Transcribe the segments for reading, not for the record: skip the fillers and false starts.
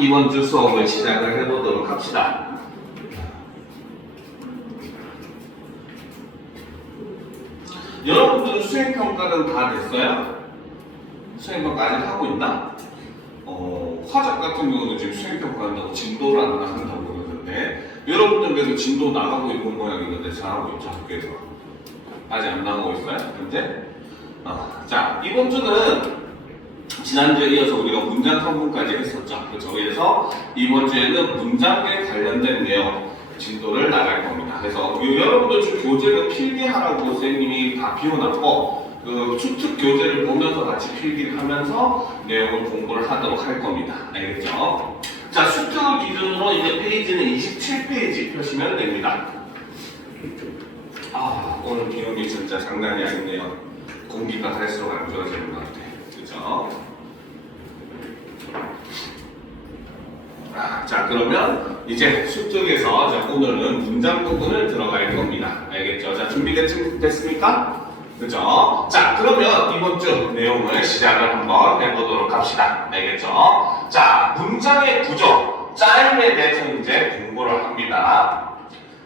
이번 주 수업을 시작을 해보도록 합시다. 여러분들은 수행평가는 다 됐어요? 수행평가 아직 하고 있나? 화작 같은 경우는 지금 수행평가 한다고 진도를 안 나간다고 그러는데 여러분들 그래도 진도 나가고 있는 모양이는데 잘하고 있죠, 학교에서. 아직 안 나가고 있어요? 현재? 자, 이번 주는 지난주에 이어서 우리가 문장 성분까지 했었죠. 그렇죠? 그래서 이번 주에는 문장에 관련된 내용 진도를 나갈 겁니다. 그래서 여러분들 지금 교재는 필기하라고 선생님이 다 비워놨고 그 추측 교재를 보면서 같이 필기를 하면서 내용을 공부를 하도록 할 겁니다. 알겠죠? 자, 수특을 기준으로 이제 페이지는 27페이지 펴시면 됩니다. 오늘 기온이 진짜 장난이 아니네요. 공기가 갈수록 안 좋아지는 것 같아요. 그죠? 자, 그러면 이제 수특에서 오늘은 문장 부분을 들어갈 겁니다. 알겠죠? 자, 준비됐습니까? 그죠? 자, 그러면 이번 주 내용을 시작을 한번 해보도록 합시다. 알겠죠? 자, 문장의 구조, 짜임에 대해서 이제 공부를 합니다.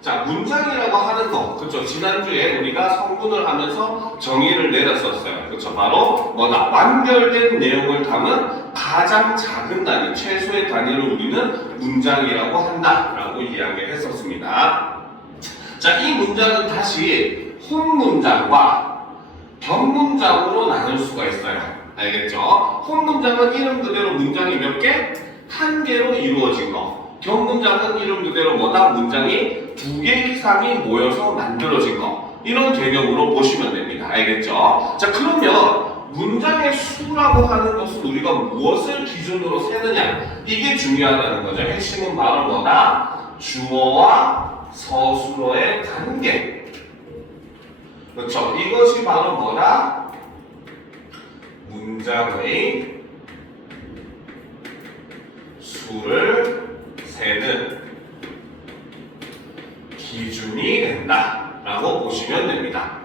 자, 문장이라고 하는 거, 그쵸? 지난주에 우리가 성분을 하면서 정의를 내렸었어요. 그쵸? 바로 뭐다? 완결된 내용을 담은 가장 작은 단위, 최소의 단위를 우리는 문장이라고 한다라고 이야기를 했었습니다. 자, 이 문장은 다시 혼문장과 변문장으로 나눌 수가 있어요. 알겠죠? 혼문장은 이름 그대로 문장이 몇 개? 한 개로 이루어진 거. 변문장은 이름 그대로 뭐다? 문장이 두 개 이상이 모여서 만들어진 거. 이런 개념으로 보시면 됩니다. 알겠죠? 자, 그러면 문장의 수라고 하는 것은 우리가 무엇을 기준으로 세느냐? 이게 중요하다는 거죠. 핵심은 바로 뭐다? 주어와 서술어의 관계. 그렇죠? 이것이 바로 뭐다? 문장의 수를 세는 기준이 된다라고 보시면 됩니다.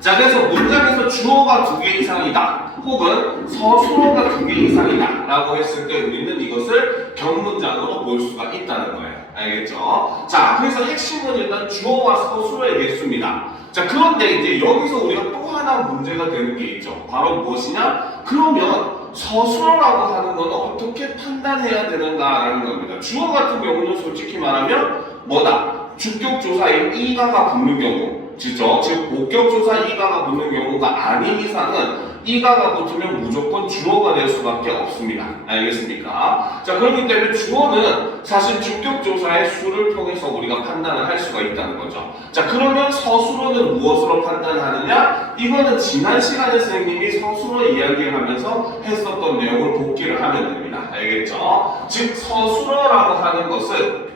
자, 그래서 문장에서 주어가 두 개 이상이다 혹은 서술어가 두 개 이상이다 라고 했을 때 우리는 이것을 변문장으로 볼 수가 있다는 거예요. 알겠죠? 자, 그래서 핵심은 일단 주어와 서술어의 개수입니다. 자, 그런데 이제 여기서 우리가 또 하나 문제가 되는 게 있죠. 바로 무엇이냐? 그러면 서술어라고 하는 건 어떻게 판단해야 되는가라는 겁니다. 주어 같은 경우는 솔직히 말하면 뭐다? 주격조사인 이가가 붙는 경우, 그죠? 즉 목격조사 이가가 붙는 경우가 아닌 이상은 이가가 붙으면 무조건 주어가 될 수밖에 없습니다. 알겠습니까? 자, 그렇기 때문에 주어는 사실 주격조사의 수를 통해서 우리가 판단을 할 수가 있다는 거죠. 자, 그러면 서술어는 무엇으로 판단하느냐? 이거는 지난 시간에 선생님이 서술어 이야기를 하면서 했었던 내용을 복기를 하면 됩니다. 알겠죠? 즉 서술어라고 하는 것은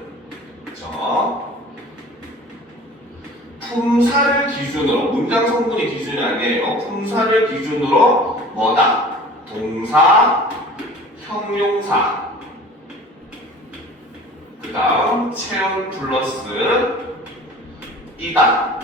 그렇죠? 품사를 기준으로, 문장 성분이 기준이 아니에요. 품사를 기준으로 뭐다? 동사, 형용사, 그 다음 체온 플러스 이다.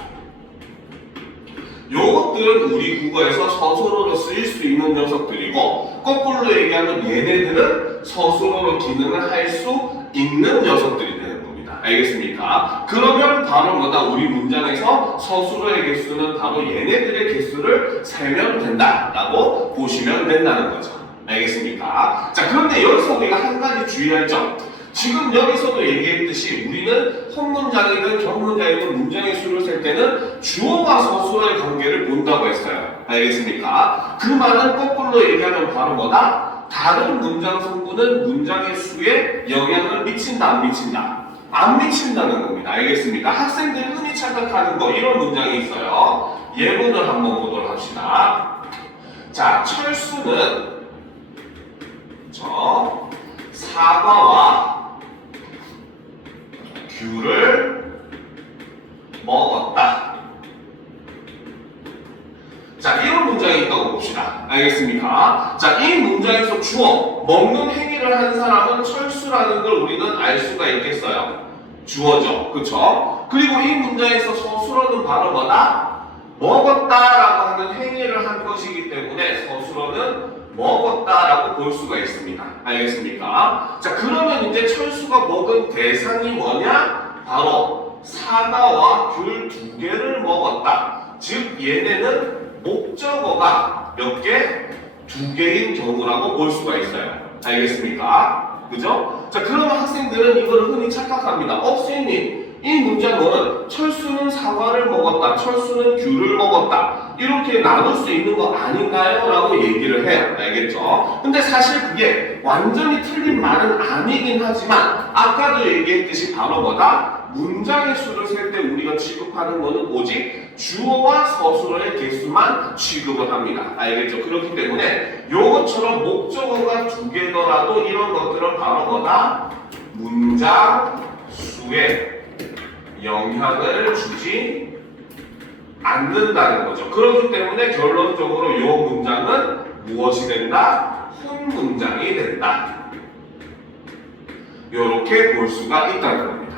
요것들은 우리 국어에서 서술어로 쓰일 수 있는 녀석들이고, 거꾸로 얘기하면 얘네들은 서술어로 기능을 할 수 있는 녀석들이 되는 겁니다. 알겠습니까? 그러면 바로 뭐다? 우리 문장에서 서술어의 개수는 바로 얘네들의 개수를 세면 된다라고 보시면 된다는 거죠. 알겠습니까? 자, 그런데 여기서 우리가 한 가지 주의할 점. 지금 여기서도 얘기했듯이 우리는 혼문장이든 견문장이든 문장의 수를 셀 때는 주어와 서술어의 관계를 본다고 했어요. 알겠습니까? 그 말은 거꾸로 얘기하면 바로 뭐다? 다른 문장 성분은 문장의 수에 영향을 미친다, 안 미친다? 안 미친다는 겁니다. 알겠습니까? 학생들이 흔히 착각하는 거, 이런 문장이 있어요. 예문을 한번 보도록 합시다. 자, 철수는 사과와 귤을 먹었다. 자, 이런 문장이 있다고 봅시다. 알겠습니까? 자, 이 문장에서 주어, 먹는 행위를 한 사람은 철수라는 걸 우리는 알 수가 있겠어요. 주어죠. 그쵸? 그리고 이 문장에서 서술어는 바로 뭐다? 먹었다라고 하는 행위를 한 것이기 때문에 서술어는 먹었다라고 볼 수가 있습니다. 알겠습니까? 자, 그러면 이제 철수가 먹은 대상이 뭐냐? 바로 사과와 귤 2개를 먹었다. 즉 얘네는 목적어가 몇 개? 2개인 경우라고 볼 수가 있어요. 알겠습니까? 그죠? 자, 그러면 학생들은 이걸 흔히 착각합니다. 선생님, 이 문장은 철수는 사과를 먹었다, 철수는 귤을 먹었다, 이렇게 나눌 수 있는 거 아닌가요? 라고 얘기를 해요. 알겠죠? 근데 사실 그게 완전히 틀린 말은 아니긴 하지만 아까도 얘기했듯이 바로 뭐다? 문장의 수를 셀 때 우리가 취급하는 거는 오직 주어와 서술어의 개수만 취급을 합니다. 알겠죠? 그렇기 때문에 요것처럼 목적어가 2개더라도 이런 것들은 바로 뭐다? 문장 수에 영향을 주지 않는다는 거죠. 그렇기 때문에 결론적으로 이 문장은 무엇이 된다? 혼문장이 된다. 이렇게 볼 수가 있다는 겁니다.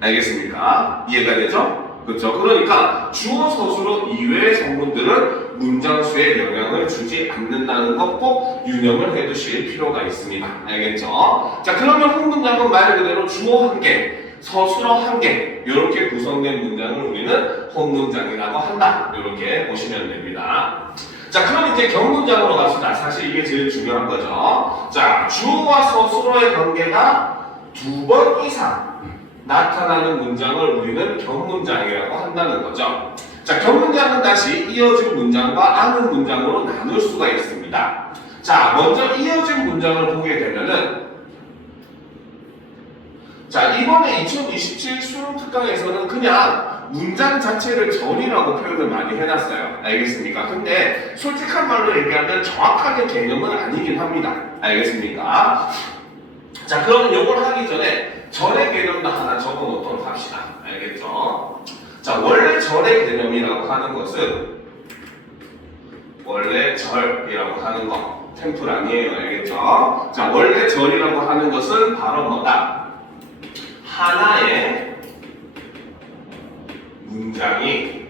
알겠습니까? 이해가 되죠? 그렇죠? 그러니까 주어 서술어 이외의 성분들은 문장수에 영향을 주지 않는다는 것 꼭 유념을 해두실 필요가 있습니다. 알겠죠? 자, 그러면 혼문장은 말 그대로 주어 1개, 서술어 1개 이렇게 구성된 문장을 우리는 혼문장이라고 한다. 이렇게 보시면 됩니다. 자, 그럼 이제 경문장으로 갑시다. 사실 이게 제일 중요한 거죠. 자, 주어와 서술어의 관계가 2번 이상 나타나는 문장을 우리는 경문장이라고 한다는 거죠. 자, 경문장은 다시 이어진 문장과 아는 문장으로 나눌 수가 있습니다. 자, 먼저 이어진 문장을 보게 되면은 자, 이번에 2027 수능 특강에서는 그냥 문장 자체를 절이라고 표현을 많이 해놨어요. 알겠습니까? 근데 솔직한 말로 얘기하면 정확하게 개념은 아니긴 합니다. 알겠습니까? 자, 그러면 이걸 하기 전에 절의 개념도 하나 적어 놓도록 합시다. 알겠죠? 자, 원래 절의 개념이라고 하는 것은 원래 절이라고 하는 거 템플 아니에요. 알겠죠? 자, 원래 절이라고 하는 것은 바로 뭐다? 하나의 문장이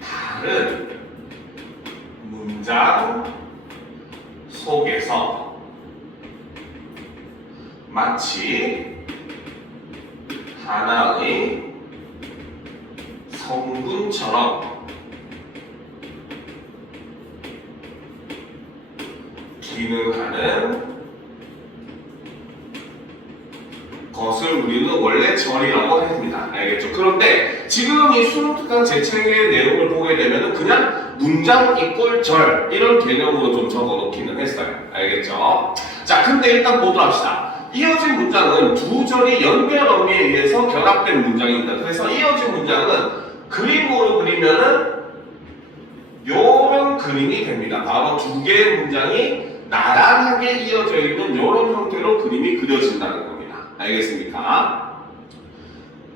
다른 문장 속에서 마치 하나의 성분처럼 기능하는 것을 우리는 원래 절이라고 합니다. 알겠죠? 그런데 지금 이 수능 특강 제 책의 내용을 보게 되면 그냥 문장 이꼴 절 이런 개념으로 좀 적어 놓기는 했어요. 알겠죠? 자, 근데 일단 보도록 합시다. 이어진 문장은 2절이 연결어미에 의해서 결합된 문장입니다. 그래서 이어진 문장은 그림으로 그리면은 요런 그림이 됩니다. 바로 2개의 문장이 나란하게 이어져 있는 요런 형태로 그림이 그려진다는 겁니다. 알겠습니까?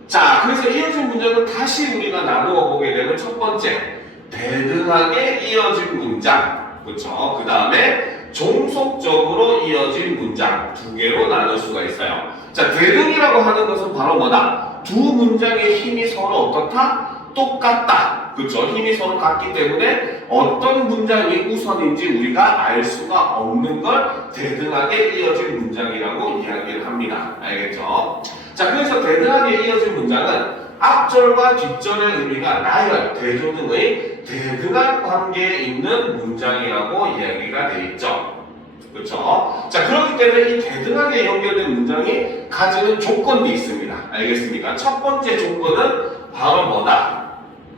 자, 그래서 이어진 문장은 다시 우리가 나누어 보게 되면 첫 번째, 대등하게 이어진 문장. 그렇죠? 그 다음에 종속적으로 이어진 문장 2개로 나눌 수가 있어요. 자, 대등이라고 하는 것은 바로 뭐다? 두 문장의 힘이 서로 어떻다? 똑같다. 그렇죠? 힘이 서로 같기 때문에 어떤 문장이 우선인지 우리가 알 수가 없는 걸 대등하게 이어진 문장이라고 이야기를 합니다. 알겠죠? 자, 그래서 대등하게 이어진 문장은 앞절과 뒷절의 의미가 나열, 대조 등의 대등한 관계에 있는 문장이라고 이야기가 되어 있죠. 그렇죠? 자, 그렇기 때문에 이 대등하게 연결된 문장이 가지는 조건이 있습니다. 알겠습니까? 첫 번째 조건은 바로 뭐다?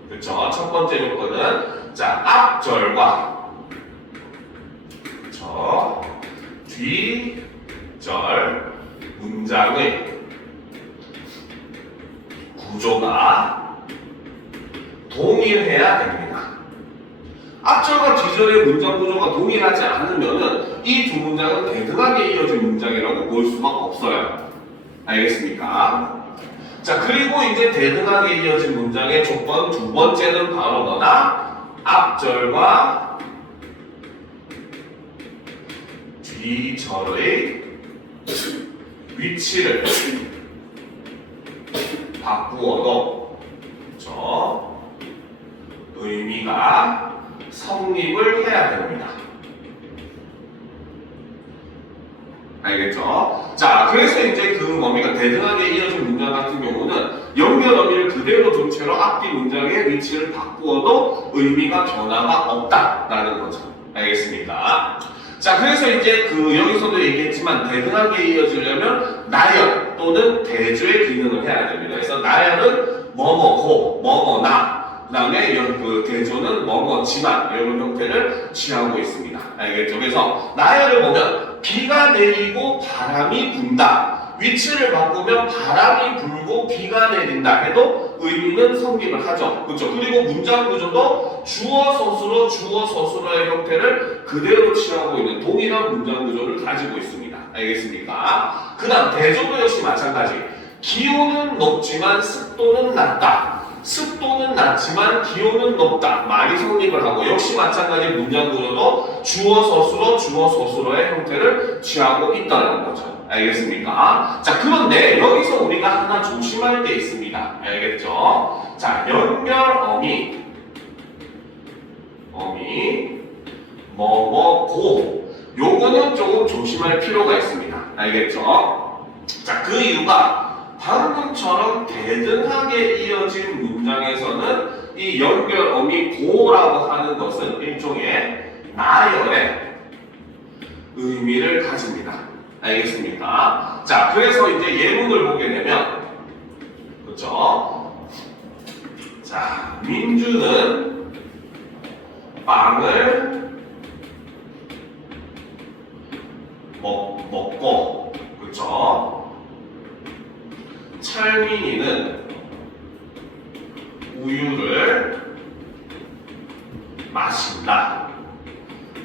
그렇죠? 첫 번째 조건은 자, 앞절과 그렇죠? 뒷절 문장의 구조가 동일해야 됩니다. 앞절과 뒤절의 문장 구조가 동일하지 않으면 이 두 문장은 대등하게 이어진 문장이라고 볼 수가 없어요. 알겠습니까? 자, 그리고 이제 대등하게 이어진 문장의 조건 2번째는 바로 뭐다? 앞절과 뒤절의 위치를 바꾸어도 그렇죠? 의미가 성립을 알겠죠? 자, 그래서 이제 그 어미가 대등하게 이어진 문장 같은 경우는 연결 어미를 그대로 둔 채로 앞뒤 문장의 위치를 바꾸어도 의미가 변화가 없다라는 거죠. 알겠습니까? 자, 그래서 이제 여기서도 얘기했지만 대등하게 이어지려면 나열 또는 대조의 기능을 해야 됩니다. 그래서 나열은 뭐뭐고, 뭐뭐나, 그 다음에 대조는 뭐뭐지만 이런 형태를 취하고 있습니다. 알겠죠? 그래서 나열을 보면 비가 내리고 바람이 분다. 위치를 바꾸면 바람이 불고 비가 내린다 해도 의미는 성립을 하죠. 그렇죠? 그리고 문장 구조도 주어 서술어의 형태를 그대로 취하고 있는 동일한 문장 구조를 가지고 있습니다. 알겠습니까? 그 다음 대조도 역시 마찬가지. 기온은 높지만 습도는 낮다. 습도는 낮지만 기온은 높다. 말이 성립을 하고 역시 마찬가지 문장 구조도 주어 서술어의 형태를 취하고 있다는 거죠. 알겠습니까? 자, 그런데 여기서 우리가 하나 조심할 게 있습니다. 알겠죠? 자, 연결 어미 뭐뭐고 요거는 조금 조심할 필요가 있습니다. 알겠죠? 자, 그 이유가 방금처럼 대등하게 이어진 문장에서는 이 연결 어미 고라고 하는 것은 일종의 나열의 의미를 가집니다. 알겠습니까? 자, 그래서 이제 예문을 보게 되면, 그렇죠? 자, 민주는 빵을 먹고, 그렇죠? 철민이는 우유를 마신다.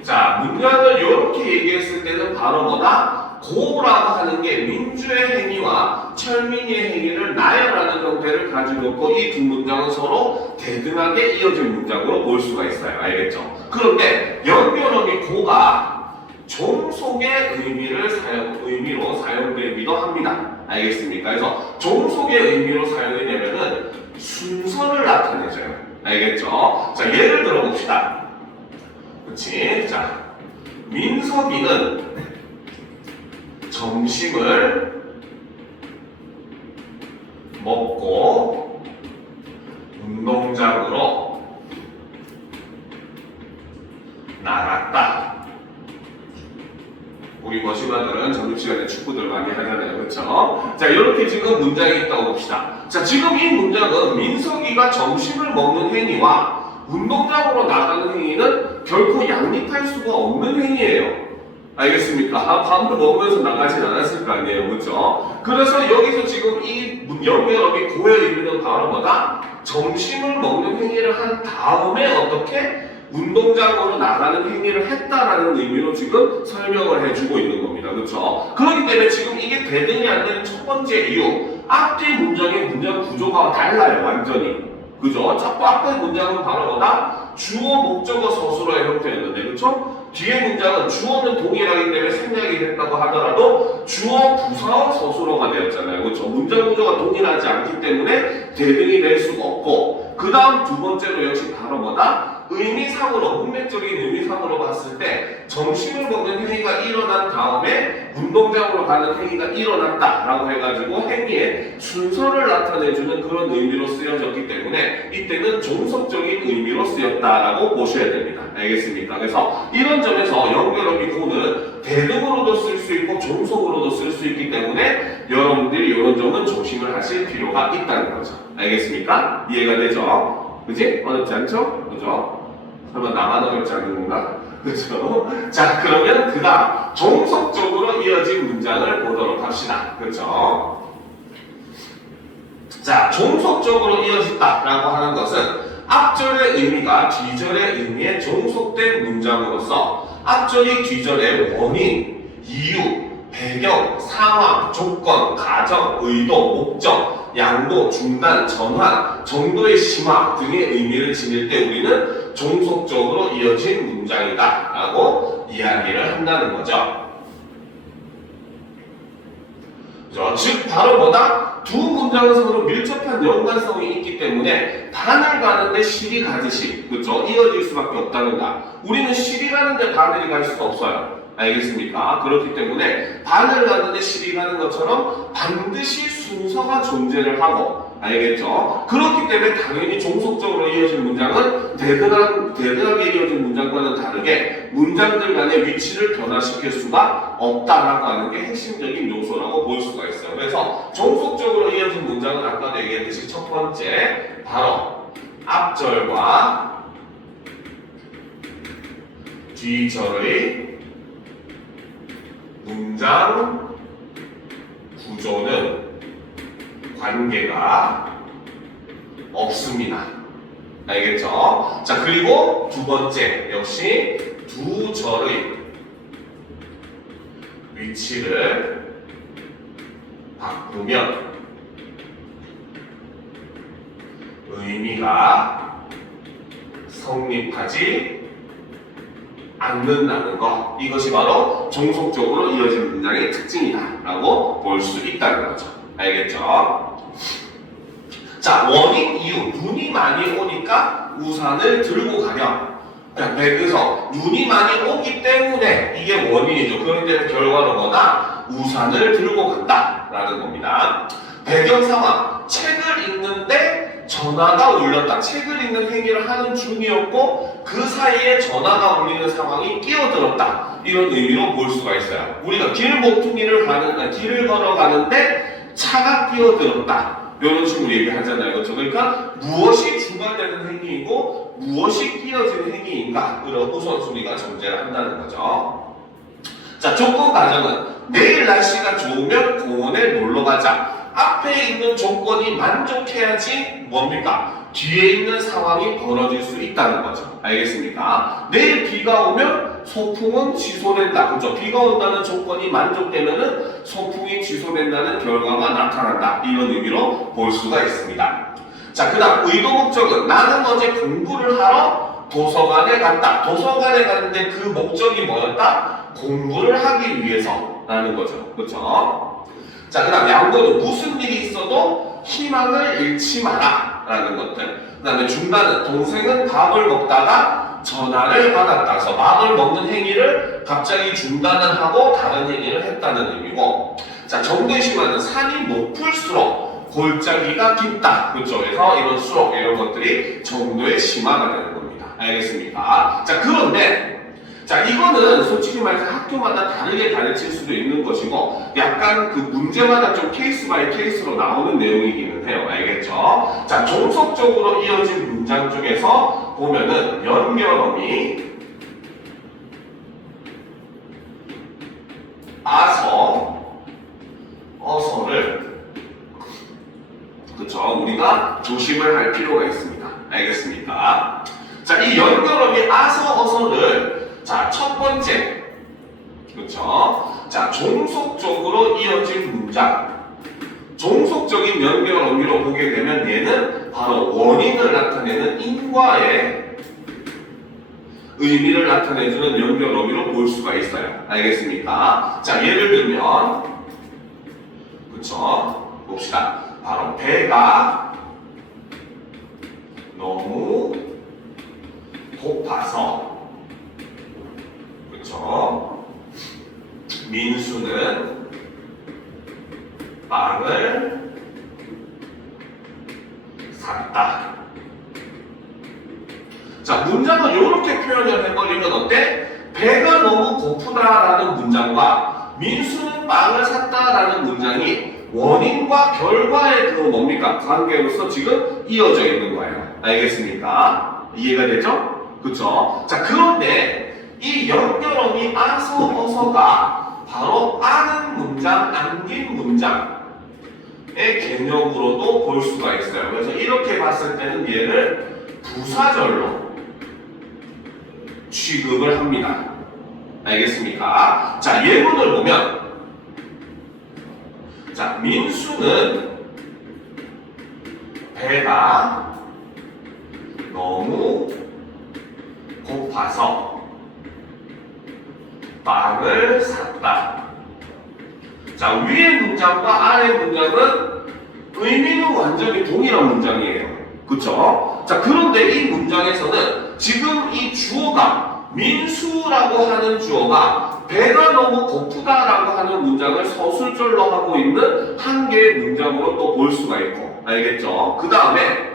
자, 문장을 이렇게 얘기했을 때는 바로 뭐다? 고라고 하는 게 민주의 행위와 철민이의 행위를 나열하는 형태를 가지고 있고 이 두 문장은 서로 대등하게 이어진 문장으로 볼 수가 있어요. 알겠죠? 그런데 연결어미 고가 종속의 의미로 사용되기도 합니다. 알겠습니까? 그래서 종속의 의미로 사용이 되면은 순서를 나타내줘요. 알겠죠? 자, 예를 들어 봅시다. 그렇지? 자, 민석이는 점심을 먹고 운동장으로 나갔다. 우리 머신아들은 점심시간에 축구들 많이 하잖아요. 그렇죠? 자, 이렇게 지금 문장이 있다고 봅시다. 자, 지금 이 문장은 민석이가 점심을 먹는 행위와 운동장으로 나가는 행위는 결코 양립할 수가 없는 행위예요. 알겠습니까? 밥을 먹으면서 나가진 않았을 거 아니에요. 그렇죠? 그래서 여기서 지금 이 연결어미 고의 의미는 바로 뭐다? 점심을 먹는 행위를 한 다음에 어떻게 운동장으로 나가는 행위를 했다라는 의미로 지금 설명을 해주고 있는 겁니다. 그렇죠? 그렇기 때문에 지금 이게 대등이 안 되는 첫 번째 이유, 앞뒤 문장의 문장 구조가 달라요. 완전히. 그죠? 자꾸 앞에 문장은 바로 뭐다? 주어, 목적어, 서술어의 형태였는데, 그쵸? 뒤에 문장은 주어는 동일하기 때문에 생략이 됐다고 하더라도 주어, 부사어, 서술어가 되었잖아요. 그쵸? 문장 구조가 동일하지 않기 때문에 대등이 될 수가 없고, 그 다음 두 번째로 역시 바로 뭐다? 의미상으로, 문맥적인 의미상으로 봤을 때 점심을 먹는 행위가 일어난 다음에 운동장으로 가는 행위가 일어났다라고 해가지고 행위의 순서를 나타내주는 그런 의미로 쓰여졌기 때문에 이때는 종속적인 의미로 쓰였다라고 보셔야 됩니다. 알겠습니까? 그래서 이런 점에서 연결어미 고는 대등으로도 쓸 수 있고 종속으로도 쓸 수 있기 때문에 여러분들이 이런 점은 조심을 하실 필요가 있다는 거죠. 알겠습니까? 이해가 되죠? 그지? 어렵지 않죠? 그죠? 설마 나만 어렵지 않은 건가? 그죠? 자, 그러면 그 다음 종속적으로 이어진 문장을 보도록 합시다. 그죠? 자, 종속적으로 이어졌다라고 하는 것은 앞절의 의미가 뒤절의 의미에 종속된 문장으로서 앞절이 뒤절의 원인, 이유, 배경, 상황, 조건, 가정, 의도, 목적, 양도, 중단, 전환, 정도의 심화 등의 의미를 지닐 때 우리는 종속적으로 이어진 문장이다 라고 이야기를 한다는 거죠. 즉 바로 뭐다? 두 문장은 서로 밀접한 연관성이 있기 때문에 반을 가는데 실이 가듯이 그렇죠? 이어질 수밖에 없다는가. 우리는 실이 가는데 바늘이 갈 수가 없어요. 알겠습니까? 그렇기 때문에 반을 가는데 실이 가는 것처럼 반드시 순서가 존재를 하고 알겠죠? 그렇기 때문에 당연히 종속적으로 이어진 문장은 대등하게 이어진 문장과는 다르게 문장들 간의 위치를 변화시킬 수가 없다라고 하는 게 핵심적인 요소라고 볼 수가 있어요. 그래서 종속적으로 이어진 문장은 아까도 얘기했듯이 첫 번째 바로 앞절과 뒤절의 문장 구조는 관계가 없습니다. 알겠죠? 자, 그리고 두 번째 역시 두 절의 위치를 바꾸면 의미가 성립하지 않는다는 것. 이것이 바로 종속적으로 이어진 문장의 특징이다 라고 볼 수 있다는 거죠. 알겠죠? 자, 원인 이유. 눈이 많이 오니까 우산을 들고 가렴. 그래서 눈이 많이 오기 때문에 이게 원인이죠. 그런 데는 결과로거나 우산을 들고 간다 라는 겁니다. 배경 상황. 책을 읽는데 전화가 울렸다. 책을 읽는 행위를 하는 중이었고 그 사이에 전화가 울리는 상황이 끼어들었다. 이런 의미로 볼 수가 있어요. 우리가 길을 걸어가는데 차가 끼어들었다. 이런 식으로 얘기하잖아요. 그렇죠? 그러니까 무엇이 주관되는 행위이고 무엇이 끼어지는 행위인가 이런 우선순위가 존재한다는 거죠. 자, 조건 가정은 내일 날씨가 좋으면 공원에 놀러 가자. 앞에 있는 조건이 만족해야지 뭡니까? 뒤에 있는 상황이 벌어질 수 있다는 거죠. 알겠습니까? 내일 비가 오면 소풍은 취소된다. 그렇죠? 비가 온다는 조건이 만족되면은 소풍이 취소된다는 결과가 나타난다. 이런 의미로 볼 수가 있습니다. 자, 그 다음 의도 목적은 나는 어제 공부를 하러 도서관에 갔다. 도서관에 갔는데 그 목적이 뭐였다? 공부를 하기 위해서라는 거죠. 그렇죠? 자, 그 다음 양보는 무슨 일이 있어도 희망을 잃지 마라 라는 것들. 그 다음에 중단은 동생은 밥을 먹다가 전화를 받았다. 그래서 밥을 먹는 행위를 갑자기 중단을 하고 다른 행위를 했다는 의미고, 자, 정도의 심화는 산이 높을수록 골짜기가 깊다. 그렇죠? 그래서 이런 수록 이런 것들이 정도의 심화가 되는 겁니다. 알겠습니까? 자, 그런데 자, 이거는 솔직히 말해서 학교마다 다르게 가르칠 수도 있는 것이고 약간 그 문제마다 좀 케이스 바이 케이스로 나오는 내용이기는 해요. 알겠죠? 자, 종속적으로 이어진 문장 중에서 보면은 연결어미 아서 어서를 그쵸? 우리가 조심을 할 필요가 있습니다. 알겠습니까? 자, 이 연결어미 아서 어서를 자, 첫 번째, 그렇죠? 자, 종속적으로 이어진 문장. 종속적인 연결 어미로 보게 되면 얘는 바로 원인을 나타내는 인과의 의미를 나타내주는 연결 어미로 볼 수가 있어요. 알겠습니까? 자, 예를 들면, 그렇죠? 봅시다. 바로 배가 너무 고파서 민수는 빵을 샀다. 자, 문장을 이렇게 표현을 해버리면 어때? 배가 너무 고프다라는 문장과 민수는 빵을 샀다라는 문장이 원인과 결과의 그 뭡니까? 관계로서 지금 이어져 있는 거예요. 알겠습니까? 이해가 되죠? 그쵸? 자, 그런데 이 연결어미 아서 어서가 바로 아는 문장, 안긴 문장의 개념으로도 볼 수가 있어요. 그래서 이렇게 봤을 때는 얘를 부사절로 취급을 합니다. 알겠습니까? 자, 예문을 보면 자, 민수는 배가 너무 고파서 빵을 샀다. 자, 위의 문장과 아래 문장은 의미는 완전히 동일한 문장이에요. 그쵸? 자, 그런데 이 문장에서는 지금 이 주어가 민수라고 하는 주어가 배가 너무 고프다라고 하는 문장을 서술절로 하고 있는 한 개의 문장으로 또 볼 수가 있고, 알겠죠? 그 다음에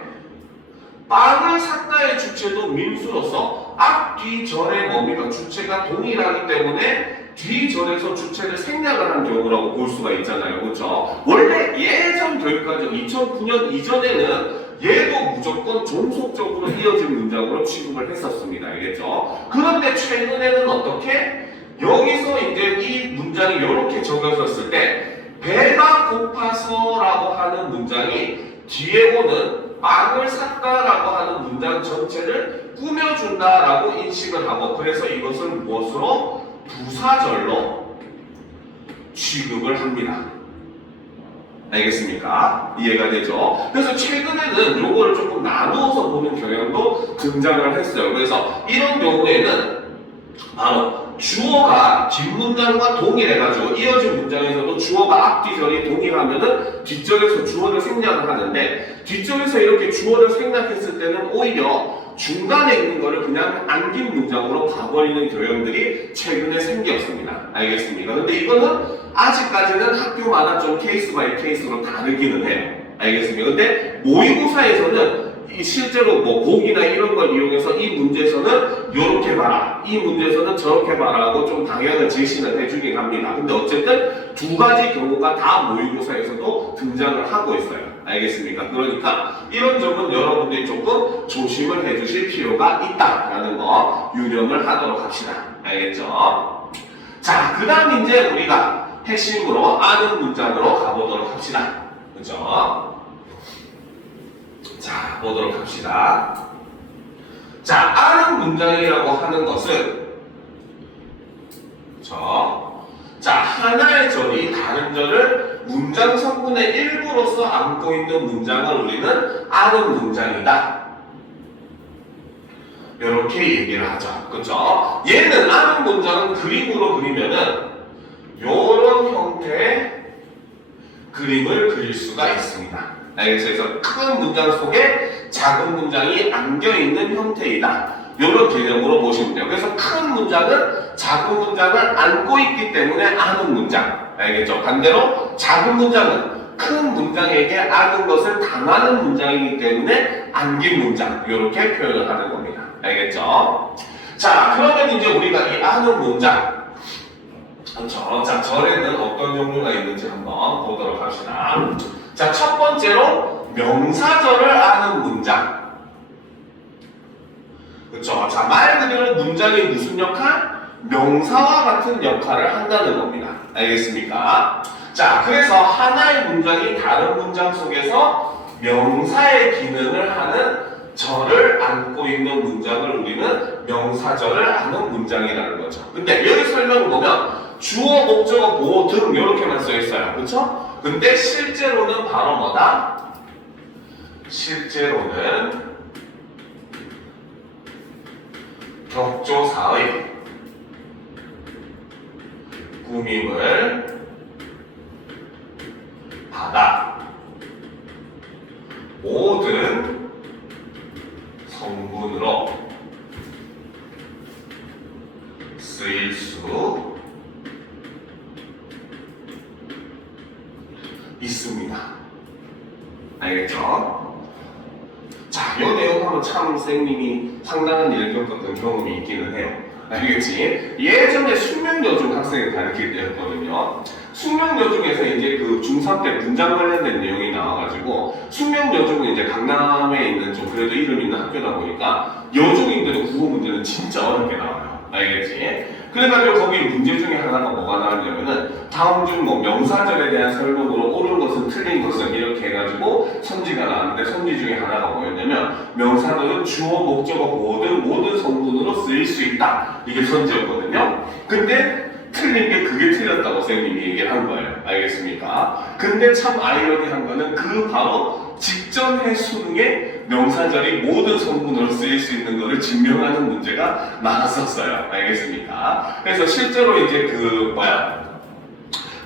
빵을 샀다의 주체도 민수로서 앞, 뒤, 절의 뭡니까? 주체가 동일하기 때문에 뒤, 절에서 주체를 생략을 한 경우라고 볼 수가 있잖아요. 그렇죠? 원래 예전 교육과정 2009년 이전에는 얘도 무조건 종속적으로 이어진 문장으로 취급을 했었습니다. 알겠죠? 그런데 최근에는 어떻게? 여기서 이제 이 문장이 이렇게 적혀졌을 때 배가 고파서라고 하는 문장이 뒤에 오는 빵을 샀다라고 하는 문장 전체를 꾸며준다라고 인식을 하고, 그래서 이것을 무엇으로? 부사절로 취급을 합니다. 알겠습니까? 이해가 되죠? 그래서 최근에는 요거를 조금 나누어서 보는 경향도 등장을 했어요. 그래서 이런 경우에는 바로 주어가 뒷문장과 동일해가지고 이어진 문장에서도 주어가 앞뒤절이 동일하면은 뒷절에서 주어를 생략을 하는데, 뒷절에서 이렇게 주어를 생략했을 때는 오히려 중간에 있는 거를 그냥 안긴 문장으로 봐버리는 경향들이 최근에 생겼습니다. 알겠습니까? 근데 이거는 아직까지는 학교마다 좀 케이스 바이 케이스로 다르기는 해요. 알겠습니까? 근데 모의고사에서는 실제로 뭐 보기나 이런 걸 이용해서 이 문제에서는 이렇게 봐라, 이 문제에서는 저렇게 봐라 하고 좀 방향을 제시는 해주긴 합니다. 근데 어쨌든 두 가지 경우가 다 모의고사에서도 등장을 하고 있어요. 알겠습니까? 그러니까 이런 점은 여러분들이 조금 조심을 해주실 필요가 있다라는 거 유념을 하도록 합시다. 알겠죠? 자, 그 다음 이제 우리가 핵심으로 아는 문장으로 가보도록 합시다. 그죠? 자, 보도록 합시다. 자, 아는 문장이라고 하는 것은, 그쵸? 자, 하나의 절이 다른 절을 문장 성분의 일부로서 안고 있는 문장을 우리는 아는 문장이다. 이렇게 얘기를 하죠. 그쵸? 얘는 아는 문장은 그림으로 그리면은 요런 형태의 그림을 그릴 수가 있습니다. 그래서 큰 문장 속에 작은 문장이 안겨있는 형태이다. 이런 개념으로 보시면 돼요. 그래서 큰 문장은 작은 문장을 안고 있기 때문에 아는 문장. 알겠죠? 반대로 작은 문장은 큰 문장에게 아는 것을 당하는 문장이기 때문에 안긴 문장. 이렇게 표현을 하는 겁니다. 알겠죠? 자, 그러면 이제 우리가 이 아는 문장, 그렇죠? 자, 절에는 어떤 종류가 있는지 한번 보도록 합시다. 자, 첫 번째로 명사절을 아는 문장. 그렇죠? 자, 말 그대로 문장이 무슨 역할? 명사와 같은 역할을 한다는 겁니다. 알겠습니까? 자, 그래서 하나의 문장이 다른 문장 속에서 명사의 기능을 하는 절을 안고 있는 문장을 우리는 명사절을 아는 문장이라는 거죠. 근데 여기 설명을 보면 주어, 목적어, 보호 등 이렇게만 써 있어요. 그렇죠? 근데 실제로는 바로 뭐다? 실제로는 격조사의 꾸밈을 받아 모든 성분으로 쓰일 수 있습니다. 알겠죠? 자, 이 내용 하면 참 선생님이 상당한 일을 겪었던 경험이 있기는 해요. 알겠지? 예전에 숙명여중 학생을 가르칠 때였거든요. 숙명여중에서 이제 그 중3 때 문장 관련된 내용이 나와가지고, 숙명여중은 이제 강남에 있는 좀 그래도 이름 있는 학교다 보니까 여중인데도 국어 문제는 진짜 어렵게 나와요. 알겠지? 그래가지고 거기 문제 중에 하나가 뭐가 나왔냐면은 다음 중 뭐 명사절에 대한 설명으로 옳은 것은 틀린 것은 이렇게 해가지고 선지가 나왔는데, 선지 중에 하나가 뭐였냐면 명사절은 주어, 목적어, 모든 성분으로 쓰일 수 있다. 이게 선지였거든요. 근데 틀린 게 그게 틀렸다고 선생님이 얘기를 한 거예요. 알겠습니까? 근데 참 아이러니한 거는 그 바로 직전의 수능에 명사절이 모든 성분으로 쓰일 수 있는 것을 증명하는 문제가 나왔었어요. 알겠습니까? 그래서 실제로 이제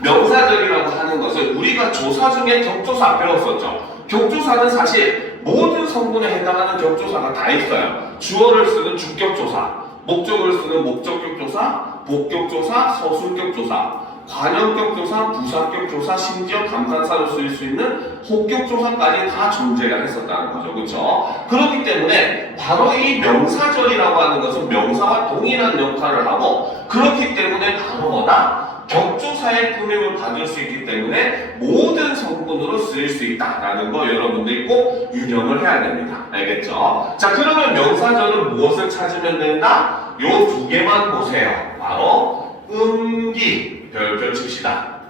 명사절이라고 하는 것은 우리가 조사 중에 격조사 배웠었죠. 격조사는 사실 모든 성분에 해당하는 격조사가 다 있어요. 주어를 쓰는 주격조사, 목적을 쓰는 목적격조사, 복격조사, 서술격조사, 관형격조사, 부사격조사, 심지어 감탄사로 쓰일 수 있는 혹격조사까지 다 존재가 했었다는 거죠. 그렇죠? 그렇기 때문에 바로 이 명사절이라고 하는 것은 명사와 동일한 역할을 하고 그렇기 때문에 바로 뭐다? 격조사의 꾸밈을 받을 수 있기 때문에 모든 성분으로 쓰일 수 있다라는 거 여러분들이 꼭 유념을 해야 됩니다. 알겠죠? 자, 그러면 명사절은 무엇을 찾으면 된다? 요 두 개만 보세요. 바로 음기, 별표 칩시다.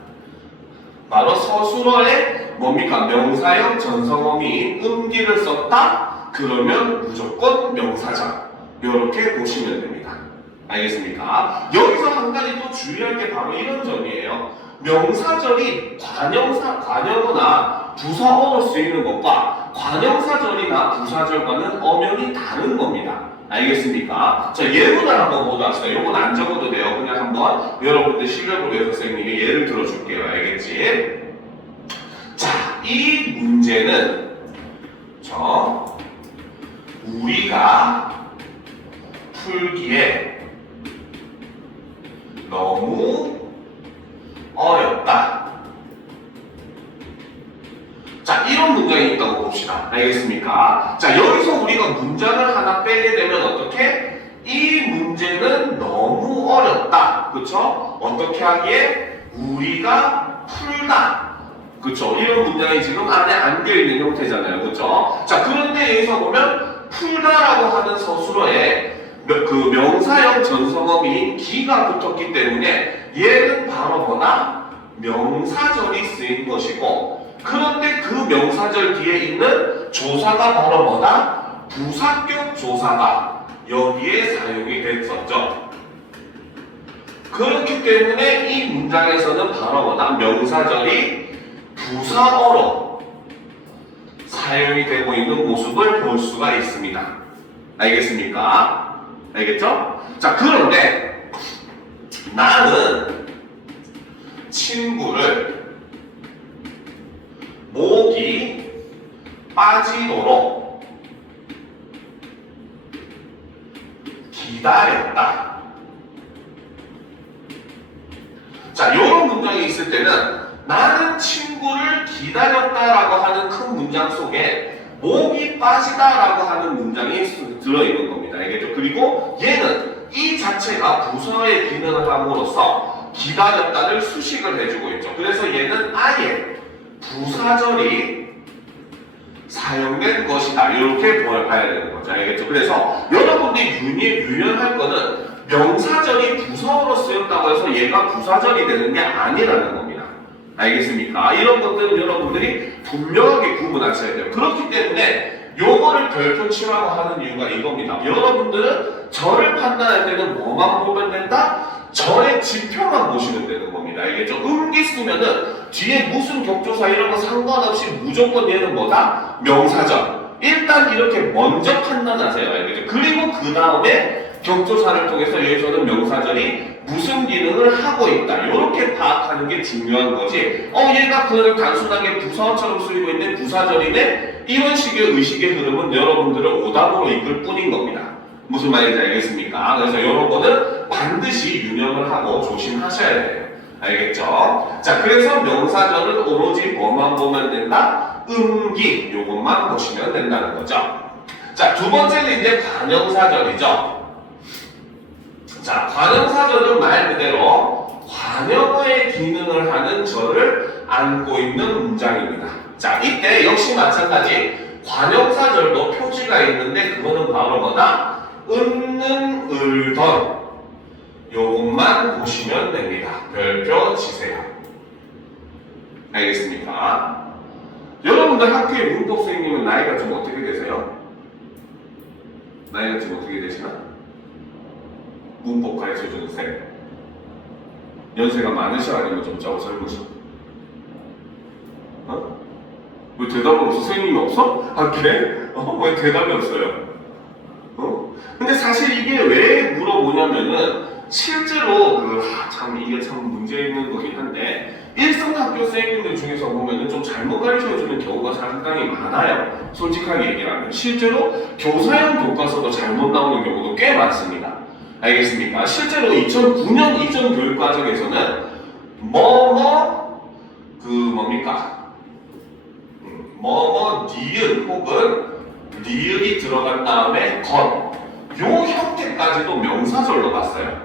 바로 서술어에 뭡니까? 명사형 전성어미인 음기를 썼다? 그러면 무조건 명사절. 이렇게 보시면 됩니다. 알겠습니까? 여기서 한 가지 또 주의할 게 바로 이런 점이에요. 명사절이 관형어나 부사어로 쓰이는 것과 관형사절이나 부사절과는 엄연히 다른 겁니다. 알겠습니까? 자, 예문을 한번 보도록 합시다. 이건 안 적어도 돼요. 그냥 한번 여러분들 실력을 위해서 선생님이 예를 들어줄게요. 알겠지? 자, 이 문제는 우리가 풀기에 너무 어렵다. 자, 이런 문장이 있다고 봅시다. 알겠습니까? 자, 여기서 우리가 문장을 하나 빼게 되면 어떻게? 이 문제는 너무 어렵다. 그쵸? 어떻게 하기에? 우리가 풀다. 그쵸? 이런 문장이 지금 안에 안겨있는 형태잖아요. 그쵸? 자, 그런데 여기서 보면 풀다라고 하는 서술어에 그 명사형 전성어미인 기가 붙었기 때문에 얘는 바로 뭐나? 명사절이 쓰인 것이고 그런데 그 명사절 뒤에 있는 조사가 바로 뭐다? 부사격 조사가 여기에 사용이 됐었죠. 그렇기 때문에 이 문장에서는 바로 뭐다? 명사절이 부사어로 사용이 되고 있는 모습을 볼 수가 있습니다. 알겠습니까? 알겠죠? 자, 그런데 나는 친구를 목이 빠지도록 기다렸다. 자, 이런 문장이 있을 때는 나는 친구를 기다렸다라고 하는 큰 문장 속에 목이 빠지다라고 하는 문장이 들어있는 겁니다. 알겠죠? 그리고 얘는 이 자체가 부사의 기능을 함으로써 기다렸다를 수식을 해주고 있죠. 그래서 얘는 아예 부사절이 사용된 것이다. 이렇게 봐야 되는 거죠. 알겠죠? 그래서 여러분들이 유념할 거는 명사절이 부사어로 쓰였다고 해서 얘가 부사절이 되는 게 아니라는 겁니다. 알겠습니까? 이런 것들은 여러분들이 분명하게 구분하셔야 돼요. 그렇기 때문에 요거를 별표 치라고 하는 이유가 이겁니다. 여러분들은 절을 판단할 때는 뭐만 보면 된다? 절의 지표만 보시면 되는 겁니다. 알겠죠? 음기 쓰면은 뒤에 무슨 격조사 이런 거 상관없이 무조건 얘는 뭐다? 명사절. 일단 이렇게 먼저 판단하세요. 알겠죠? 그리고 그 다음에 격조사를 통해서 여기서는 명사절이 무슨 기능을 하고 있다. 이렇게 파악하는 게 중요한 거지. 얘가 그냥 단순하게 부사어처럼 쓰이고 있는 부사절이네. 이런 식의 의식의 흐름은 여러분들을 오답으로 이끌 뿐인 겁니다. 무슨 말인지 알겠습니까? 그래서 이런 거는 반드시 유념을 하고 조심하셔야 돼요. 알겠죠? 자, 그래서 명사절은 오로지 뭐만 보면 된다? 음기, 요것만 보시면 된다는 거죠. 자, 두 번째는 이제 관형사절이죠. 자, 관형사절은 말 그대로 관형어의 기능을 하는 절을 안고 있는 문장입니다. 자, 이때 역시 마찬가지 관형사절도 표지가 있는데 그거는 바로 뭐다? 은는 을던 요것만 보시면 됩니다. 별표 치세요. 알겠습니까? 여러분들 학교의 문법 선생님은 나이가 좀 어떻게 되세요? 나이가 좀 어떻게 되시나? 문법 가르쳐주는 쌤. 연세가 많으셔 아니면 좀 젊으셔? 왜 대답을 없어? 선생님이 없어? 아 그래? 왜 대답이 없어요? 근데 사실 이게 왜 물어보냐면은 실제로 참 이게 참 문제 있는 거긴 한데 일선 학교 선생님들 중에서 보면은 좀 잘못 가르쳐주는 경우가 상당히 많아요. 솔직하게 얘기하면 실제로 교사형 교과서도 잘못 나오는 경우도 꽤 많습니다. 알겠습니까? 실제로 2009년 이전 교육과정에서는 니은 혹은 니은이 들어간 다음에 것, 요 형태까지도 명사절로 봤어요.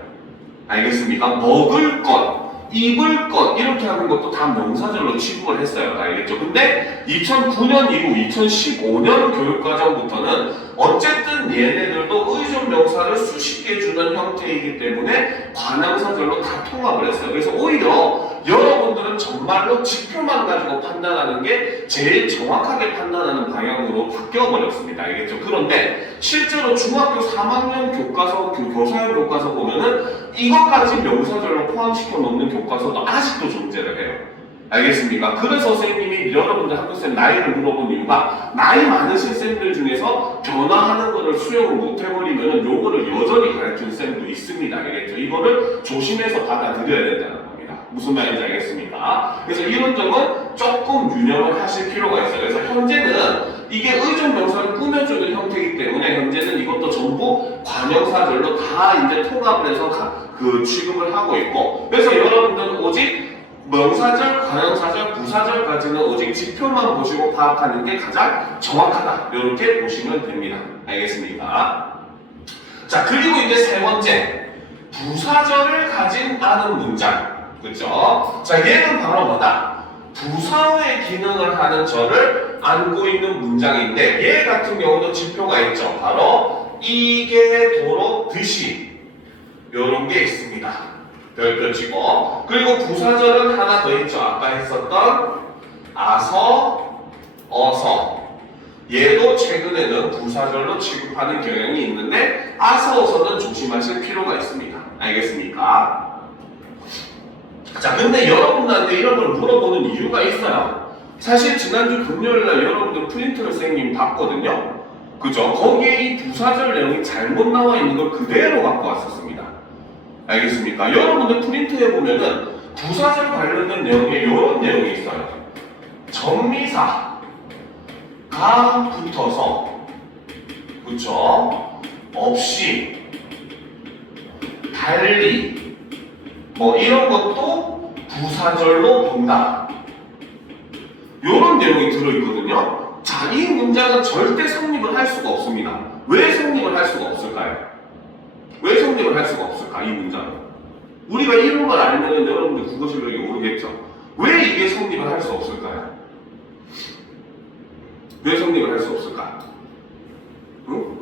알겠습니까? 먹을 것, 입을 것 이렇게 하는 것도 다 명사절로 취급을 했어요. 알겠죠? 근데 2009년 이후 2015년 교육과정부터는 어쨌든 얘네들도 의존 명사를 수십 개 주는 형태이기 때문에 관함사절로 다 통합을 했어요. 그래서 오히려 여러분들은 정말로 지표만 가지고 판단하는 게 제일 정확하게 판단하는 방향으로 바뀌어버렸습니다. 알겠죠? 그런데 실제로 중학교 3학년 교과서, 교사형 교과서 보면은 이것까지 명사절로 포함시켜 놓는 교과서도 아직도 존재를 해요. 알겠습니까? 그래서 선생님이 여러분들 학교생 나이를 물어본 이유가 나이 많으신 쌤들 중에서 변화하는 거를 수용을 못 해버리면 요거를 여전히 가르치는 쌤도 있습니다. 알겠죠? 이거를 조심해서 받아들여야 된다는 겁니다. 무슨 말인지 알겠습니까? 그래서 이런 점은 조금 유념을 하실 필요가 있어요. 그래서 현재는 이게 의존 명사를 꾸며주는 형태이기 때문에 현재는 이것도 전부 관형사절로 다 이제 통합을 해서 취급을 하고 있고, 그래서 여러분들은 오직 명사절, 관형사절, 부사절까지는 오직 지표만 보시고 파악하는 게 가장 정확하다. 이렇게 보시면 됩니다. 알겠습니까? 자, 그리고 이제 세 번째, 부사절을 가진 다른 문장. 그죠? 자, 얘는 바로 뭐다? 부사의 기능을 하는 절을 안고 있는 문장인데, 얘 같은 경우도 지표가 있죠. 바로 이게 도로 듯이 요런 게 있습니다. 별표 치고. 그리고 부사절은 하나 더 있죠. 아까 했었던 아서, 어서. 얘도 최근에는 부사절로 취급하는 경향이 있는데 아서, 어서는 조심하실 필요가 있습니다. 알겠습니까? 자, 근데 여러분들한테 이런 걸 물어보는 이유가 있어요. 사실 지난주 금요일날 여러분들 프린트를 선생님 봤거든요. 그죠? 거기에 이 부사절 내용이 잘못 나와 있는 걸 그대로 갖고 왔었습니다. 알겠습니까? 여러분들 프린트에 보면은 부사절 관련된 내용에 이런 내용이 있어요. 정미사가 붙어서, 그쵸? 없이, 달리, 이런 것도 부사절로 본다. 이런 내용이 들어있거든요. 자, 이 문장은 절대 성립을 할 수가 없습니다. 왜 성립을 할 수가 없을까요? 왜 성립을 할 수가 없을까? 이 문장은 우리가 이런 걸 알면 여러분들 국어 실력이 오르겠죠. 왜 이게 성립을 할 수 없을까요? 왜 성립을 할 수 없을까? 응?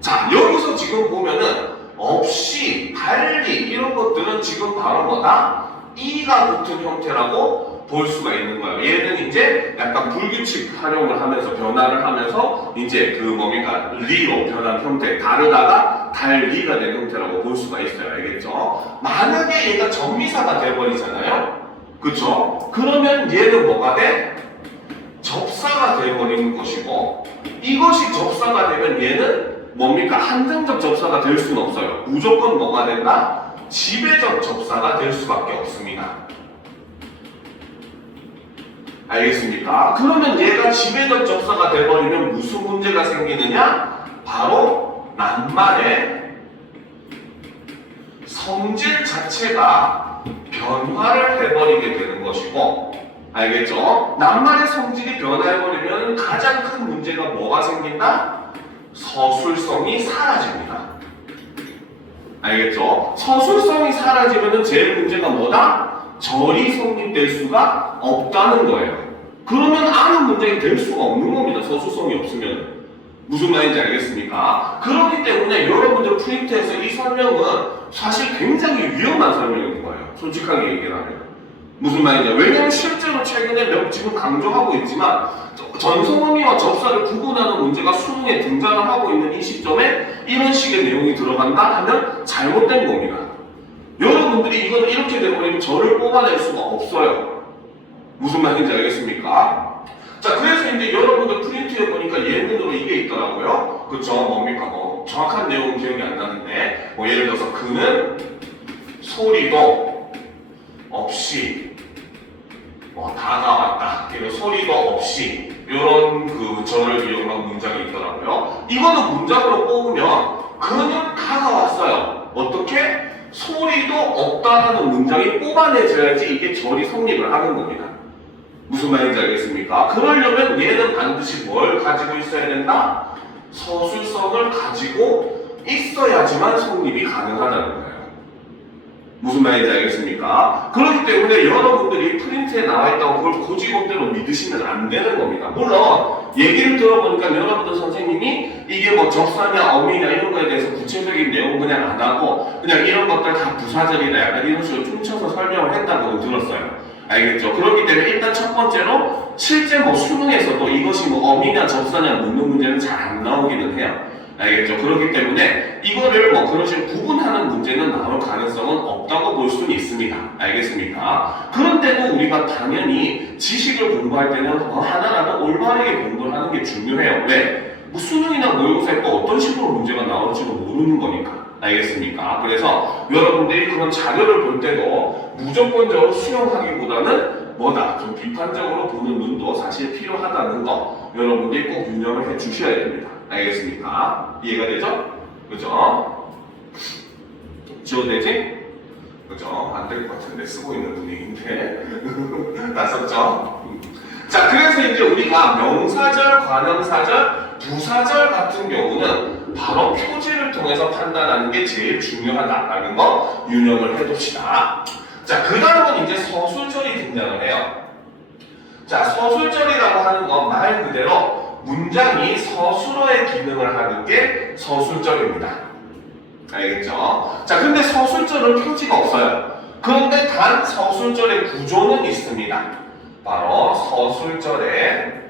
자, 여기서 지금 보면은 없이, 달리 이런 것들은 지금 바로 뭐다? 이가 붙은 형태라고 볼 수가 있는 거예요. 얘는 이제 약간 불규칙 활용을 하면서 변화를 하면서 이제 리로 변한 형태, 다르다가 달리가 된 형태라고 볼 수가 있어요. 알겠죠? 만약에 얘가 정미사가 돼버리잖아요. 그쵸? 그러면 얘는 뭐가 돼? 접사가 돼버리는 것이고, 이것이 접사가 되면 얘는 뭡니까? 한정적 접사가 될 수는 없어요. 무조건 뭐가 된다? 지배적 접사가 될 수밖에 없습니다. 알겠습니까? 그러면 얘가 지배적 접사가 돼버리면 무슨 문제가 생기느냐? 바로 낱말의 성질 자체가 변화를 해버리게 되는 것이고, 알겠죠? 낱말의 성질이 변화해버리면 가장 큰 문제가 뭐가 생긴다? 서술성이 사라집니다. 알겠죠? 서술성이 사라지면 제일 문제가 뭐다? 절이 성립될 수가 없다는 거예요. 그러면 아는 문장이 될 수가 없는 겁니다. 서술성이 없으면. 무슨 말인지 알겠습니까? 그렇기 때문에 여러분들 프린트에서 이 설명은 사실 굉장히 위험한 설명인 거예요. 솔직하게 얘기를 하면. 무슨 말이냐? 왜냐면 실제로 최근에 지금 강조하고 있지만 전성어미와 접사를 구분하는 문제가 수능에 등장을 하고 있는 이 시점에 이런 식의 내용이 들어간다 하면 잘못된 겁니다. 여러분들이 이건 이렇게 되버리면 저를 뽑아낼 수가 없어요. 무슨 말인지 알겠습니까? 자, 그래서 이제 여러분들 프린트에 보니까 예문으로 이게 있더라고요. 그쵸? 뭡니까? 정확한 내용은 기억이 안 나는데, 예를 들어서 그는 소리도 없이 뭐 다가왔다, 그리고 소리도 없이 이런 그 절을 이용한 문장이 있더라고요. 이거는 문장으로 뽑으면 그는 다가왔어요. 어떻게? 소리도 없다라는 문장이 뽑아내줘야지 이게 절이 성립을 하는 겁니다. 무슨 말인지 알겠습니까? 그러려면 얘는 반드시 뭘 가지고 있어야 된다? 서술성을 가지고 있어야지만 성립이 가능하다는 거예요. 무슨 말인지 알겠습니까? 그렇기 때문에 여러분들이 프린트에 나와 있다고 그걸 고지고대로 믿으시면 안 되는 겁니다. 물론 얘기를 들어보니까 여러분들 선생님이 이게 뭐 접사냐 어미냐 이런 거에 대해서 구체적인 내용 그냥 안 하고 그냥 이런 것들 다 부사절이나 약간 이런 식으로 퉁쳐서 설명을 했다고 들었어요. 알겠죠? 그렇기 때문에 일단 첫 번째로 실제 뭐 수능에서도 이것이 뭐 어미냐 접사냐 묻는 문제는 잘 안 나오기는 해요. 알겠죠? 그렇기 때문에 이거를 뭐 그런 식으로 구분하는 문제는 나올 가능성은 없다고 볼 수는 있습니다. 알겠습니까? 그런데도 우리가 당연히 지식을 공부할 때는 하나라도 올바르게 공부를 하는 게 중요해요. 왜? 뭐 수능이나 모의고사에 또 어떤 식으로 문제가 나올지도 모르는 거니까. 알겠습니까? 그래서 여러분들이 그런 자료를 볼 때도 무조건적으로 수용하기보다는 뭐다? 좀 비판적으로 보는 눈도 사실 필요하다는 거 여러분들이 꼭 유념을 해 주셔야 됩니다. 알겠습니까? 이해가 되죠? 그죠? 지워되지? 그죠? 안 될 것 같은데 쓰고 있는 분위기인데 다 썼죠? 자, 그래서 이제 우리가 명사절, 관형사절, 부사절 같은 경우는 바로 표지를 통해서 판단하는 게 제일 중요하다라는 거 유념을 해둡시다. 자, 그 다음은 이제 서술절이 등장을 해요. 자, 서술절이라고 하는 건 말 그대로 문장이 서술어의 기능을 하는 게 서술절입니다. 알겠죠? 자, 근데 서술절은 표지가 없어요. 그런데 단 서술절의 구조는 있습니다. 바로 서술절의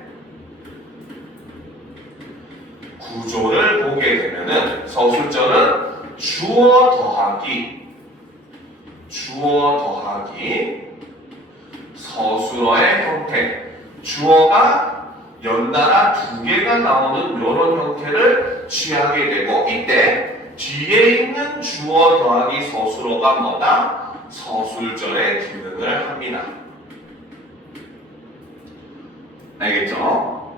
구조를 보게 되면은 서술절은 주어 더하기 서술어의 형태, 주어가 연달아 두 개가 나오는 이런 형태를 취하게 되고 이때 뒤에 있는 주어 더하기 서술어가 뭐다? 서술절의 기능을 합니다. 알겠죠?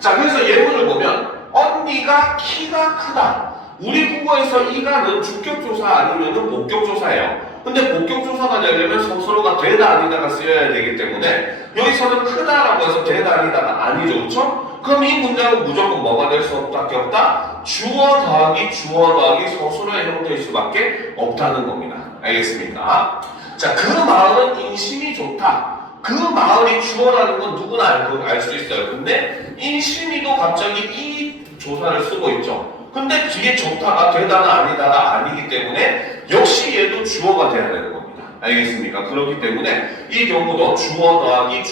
자, 그래서 예문을 보면 언니가 키가 크다. 우리 국어에서 이가는 주격조사 아니면 목격조사예요. 근데 목격조사가 되려면 서술어가 되다 아니다가 쓰여야 되기 때문에 여기서는 크다라고 해서 되다 아니다가 아니죠. 그렇죠? 그럼 이 문장은 무조건 뭐가 될 수밖에 없다? 주어 더하기 서술어의 형태일 수밖에 없다는 겁니다. 알겠습니까? 자, 그 마을은 인심이 좋다. 그 마을이 주어라는 건 누구나 알 수 있어요. 근데 인심이도 갑자기 이 조사를 쓰고 있죠. 근데 뒤에 좋다가 되다가 아니다가 아니기 때문에 역시 얘도 주어가 돼야 되는 겁니다. 알겠습니까? 그렇기 때문에 이 경우도 주어 더하기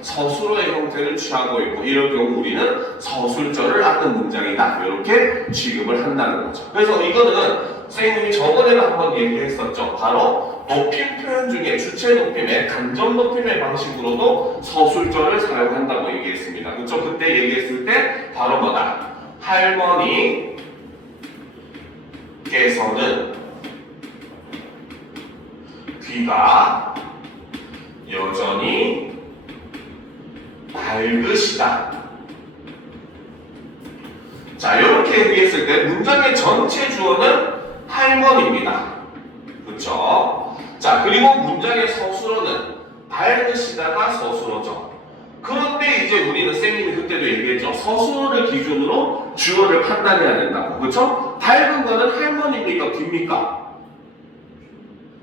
서술어의 형태를 취하고 있고 이럴 경우 우리는 서술절을 낳는 문장이다. 이렇게 취급을 한다는 거죠. 그래서 이거는 선생님이 저번에는 한번 얘기했었죠. 바로 높임 표현 중에 주체 높임의 간접 높임의 방식으로도 서술절을 사용한다고 얘기했습니다. 그렇죠? 그때 얘기했을 때 바로 뭐다? 할머니께서는 귀가 여전히 밝으시다. 자, 이렇게 얘기했을 때 문장의 전체 주어는 할머니입니다. 그렇죠? 자, 그리고 문장의 서술어는 밝으시다가 서술어죠. 그런데 이제 우리는 쌤님이 그때도 얘기했죠. 서술어를 기준으로 주어를 판단해야 된다고. 그렇죠? 밝은 거는 할머니입니까? 귀입니까?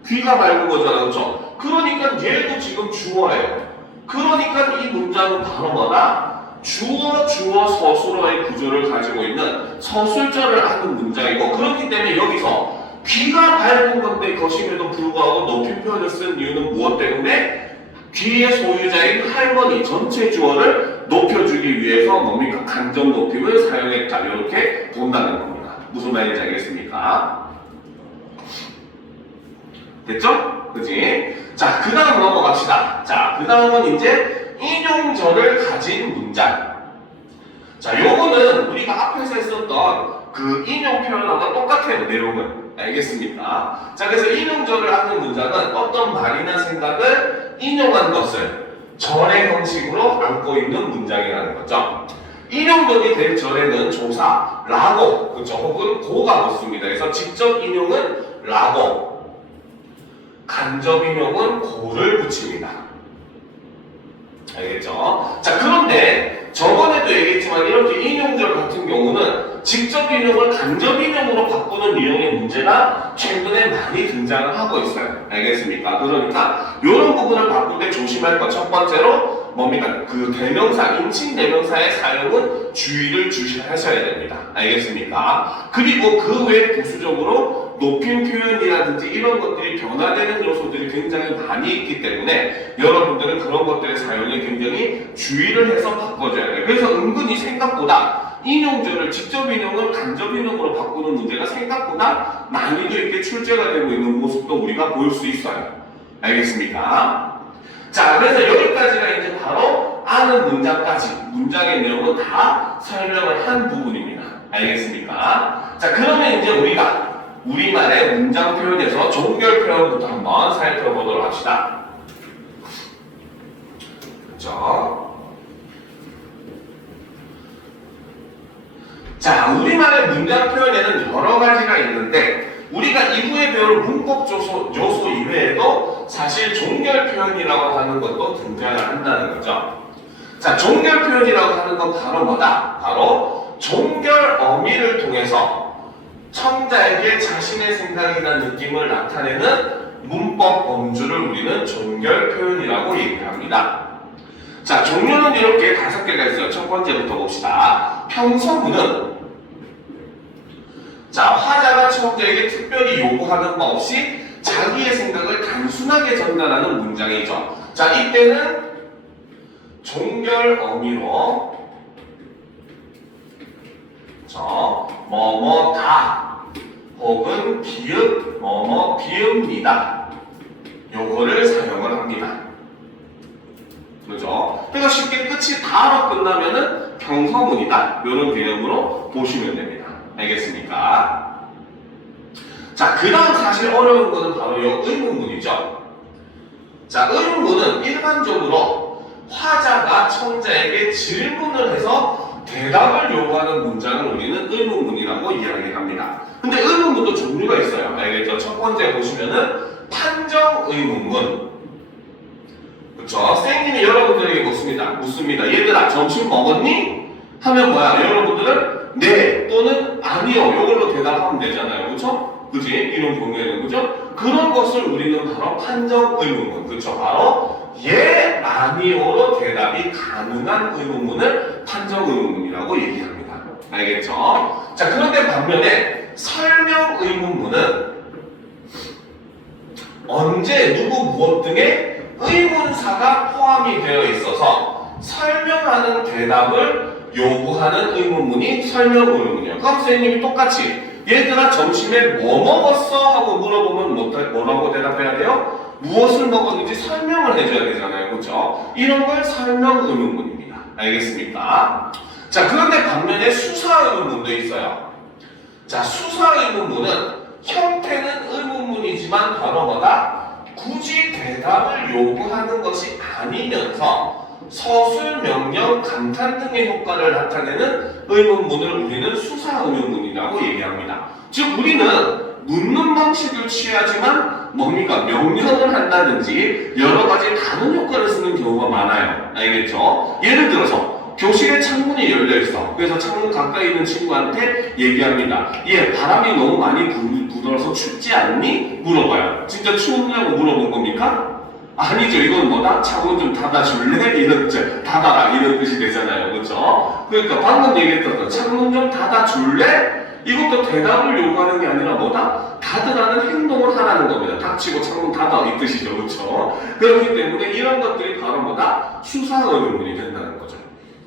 귀가 밝은 거잖아. 그렇죠? 그러니까 얘도 지금 주어예요. 그러니까 이 문장은 바로 뭐다? 주어 서술어의 구조를 가지고 있는 서술절을 하는 문장이고 그렇기 때문에 여기서 귀가 밝은 건데 것임에도 불구하고 높임 표현을 쓴 이유는 무엇 때문에? 귀의 소유자인 할머니 전체 주어를 높여주기 위해서 뭡니까? 간접 높임을 사용했다. 이렇게 본다는 겁니다. 무슨 말인지 알겠습니까? 됐죠? 그지? 자, 그 다음 넘어갑시다. 자, 그 다음은 이제 인용절을 가진 문장. 자, 요거는 우리가 앞에서 했었던 그 인용 표현하고 똑같아요, 내용은. 알겠습니까? 자, 그래서 인용절을 하는 문장은 어떤 말이나 생각을 인용한 것을 절의 형식으로 안고 있는 문장이라는 거죠. 인용절이 될 절에는 조사, 라고, 그쵸? 혹은 고가 붙습니다. 그래서 직접 인용은 라고, 간접 인용은 고를 붙입니다. 알겠죠? 자, 그런데 저번에도 얘기했지만 이렇게 인용절 같은 경우는 직접 인용을 간접 인용으로 바꾸는 유형의 문제가 최근에 많이 등장을 하고 있어요. 알겠습니까? 그러니까 이런 부분을 바꿀 때 조심할 것 첫 번째로 뭡니까? 그 대명사, 인칭 대명사의 사용은 주의를 주시하셔야 됩니다. 알겠습니까? 그리고 그 외 부수적으로 높임 표현이라든지 이런 것들이 변화되는 요소들이 굉장히 많이 있기 때문에 여러분들은 그런 것들의 사용에 굉장히 주의를 해서 바꿔줘야 돼요. 그래서 은근히 생각보다 인용절을 직접 인용을 간접 인용으로 바꾸는 문제가 생각보다 난이도 있게 출제가 되고 있는 모습도 우리가 볼 수 있어요. 알겠습니까? 자, 그래서 여기까지가 이제 바로 아는 문장까지 문장의 내용은 다 설명을 한 부분입니다. 알겠습니까? 자, 그러면 이제 우리가 우리말의 문장 표현에서 종결 표현부터 한번 살펴보도록 합시다. 그렇죠? 자, 우리말의 문장 표현에는 여러 가지가 있는데 우리가 이후에 배울 문법 요소 이외에도 사실 종결 표현이라고 하는 것도 등장을 한다는 거죠. 자, 종결 표현이라고 하는 건 바로 뭐다? 바로 종결 어미를 통해서 청자에게 자신의 생각이나 느낌을 나타내는 문법 범주를 우리는 종결 표현이라고 얘기합니다. 자, 종류는 이렇게 5개가 있어요. 첫 번째부터 봅시다. 평서문은 자, 화자가 청자에게 특별히 요구하는 바 없이 자기의 생각을 단순하게 전달하는 문장이죠. 자, 이때는 종결 어미로 뭐뭐다 혹은 비읍 뭐뭐 비읍니다. 요거를 사용을 합니다. 그죠? 그러니까 쉽게 끝이 다로 끝나면은 평서문이다. 이런 개념으로 보시면 됩니다. 알겠습니까? 자, 그 다음 사실 어려운 거는 바로 이 의문문이죠. 자, 의문문은 일반적으로 화자가 청자에게 질문을 해서 대답을 요구하는 문장을 우리는 의문문이라고 이야기합니다. 근데 의문문도 종류가 있어요. 알겠죠? 첫 번째 보시면은 판정 의문문. 그쵸? 선생님이 여러분들에게 묻습니다. 얘들아, 점심 먹었니? 하면 뭐야? 여러분들은 네 또는 아니요. 이걸로 대답하면 되잖아요. 그쵸? 그지? 이런 경우에는 그죠? 그런 것을 우리는 바로 판정 의문문. 그쵸? 바로 예, 아니요로 대답이 가능한 의문문을 판정 의문문이라고 얘기합니다. 알겠죠? 자, 그런데 반면에 설명 의문문은 언제, 누구, 무엇 등의 의문사가 포함이 되어 있어서 설명하는 대답을 요구하는 의문문이 설명 의문문이에요. 그럼 선생님이 똑같이 얘들아 점심에 뭐 먹었어? 하고 물어보면 뭐라고 대답해야 돼요? 무엇을 먹었는지 설명을 해줘야 되잖아요. 그렇죠? 이런 걸 설명 의문문입니다. 알겠습니까? 자, 그런데 반면에 수사 의문문도 있어요. 자, 수사 의문문은 형태는 의문문이지만 바로 뭐다? 굳이 대답을 요구하는 것이 아니면서 서술, 명령, 감탄 등의 효과를 나타내는 의문문을 우리는 수사 의문문이라고 얘기합니다. 즉 우리는 묻는 방식을 취하지만 뭡니까? 명령을 한다든지 여러 가지 다른 효과를 쓰는 경우가 많아요. 알겠죠? 예를 들어서 교실에 창문이 열려있어. 그래서 창문 가까이 있는 친구한테 얘기합니다. 얘, 바람이 너무 많이 불어서 춥지 않니? 물어봐요. 진짜 추우냐고 물어본 겁니까? 아니죠. 이건 뭐다? 창문 좀 닫아줄래? 이런 뜻, 닫아라 이런 뜻이 되잖아요. 그렇죠? 그러니까 방금 얘기했던 거 창문 좀 닫아줄래? 이것도 대답을 요구하는 게 아니라 뭐다? 닫으라는 행동을 하라는 겁니다. 닥치고 창문 닫아 이 뜻이죠. 그렇죠? 그렇기 때문에 이런 것들이 바로 뭐다? 수사 의문문이 된다는 거죠.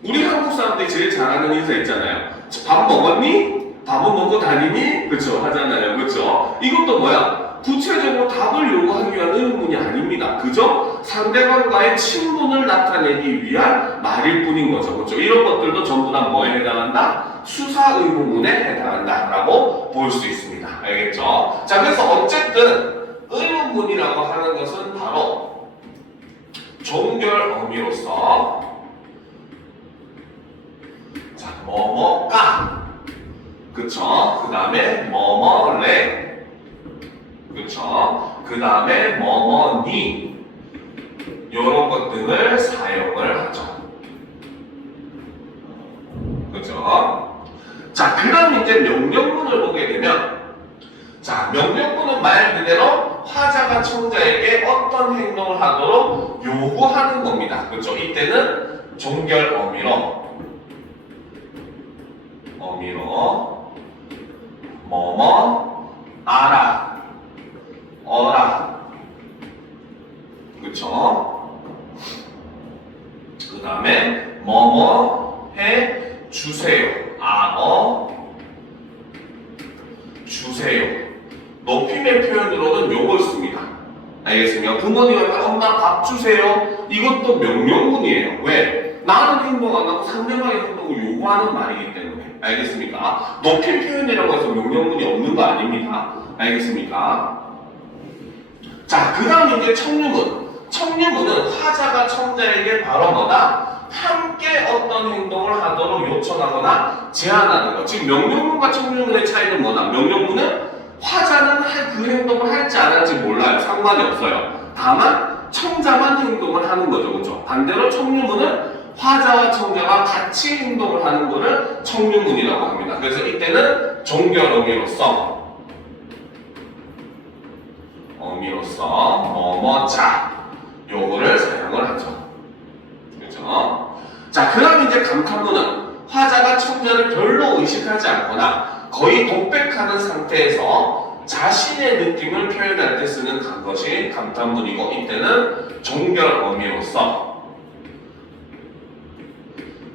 우리 한국 사람들이 제일 잘하는 인사 있잖아요. 밥 먹었니? 밥은 먹고 다니니? 그렇죠? 하잖아요. 그렇죠? 이것도 뭐야? 구체적으로 답을 요구하기 위한 의문문이 아닙니다. 그죠? 상대방과의 친분을 나타내기 위한 말일 뿐인 거죠. 그렇죠? 이런 것들도 전부 다 뭐에 해당한다? 수사 의문문에 해당한다라고 볼 수 있습니다. 알겠죠? 자, 그래서 어쨌든 의문문이라고 하는 것은 바로 종결 어미로서 자, 뭐뭐까 그쵸? 그 다음에 뭐뭐래 그쵸? 그 다음에 뭐뭐니 이런 것들을 사용을 하죠. 그죠? 자, 그 다음 이제 명령문을 보게 되면 자, 명령문은 말 그대로 화자가 청자에게 어떤 행동을 하도록 요구하는 겁니다. 그렇죠? 이때는 종결 어미로 뭐뭐 알아 어라 그렇죠? 그 다음에 뭐뭐 해 주세요 주세요. 높임의 표현으로는 요걸 씁니다. 알겠습니까? 부모님한테 엄마 밥 주세요. 이것도 명령문이에요. 왜? 나는 행동 안 하고 상대방의 행동을 요구하는 말이기 때문에. 알겠습니까? 높임 표현이라고 해서 명령문이 없는 거 아닙니다. 알겠습니까? 자, 그 다음 이제 청유문. 청유문은 화자가 청자에게 바로 뭐다? 함께 어떤 행동을 하도록 요청하거나 제안하는 것. 지금 명령문과 청유문의 차이는 뭐다? 명령문은 화자는 그 행동을 할지 안 할지 몰라요. 상관이 없어요. 다만 청자만 행동을 하는 거죠. 그렇죠? 반대로 청유문은 화자와 청자가 같이 행동을 하는 것을 청유문이라고 합니다. 그래서 이때는 종결 어미로서 뭐뭐자 요거를 사용을 하죠. 그렇죠? 자, 그 다음 이제 감탄문은 화자가 청자를 별로 의식하지 않거나 거의 독백하는 상태에서 자신의 느낌을 표현할 때 쓰는 것이 감탄문이고 이때는 종결 어미로서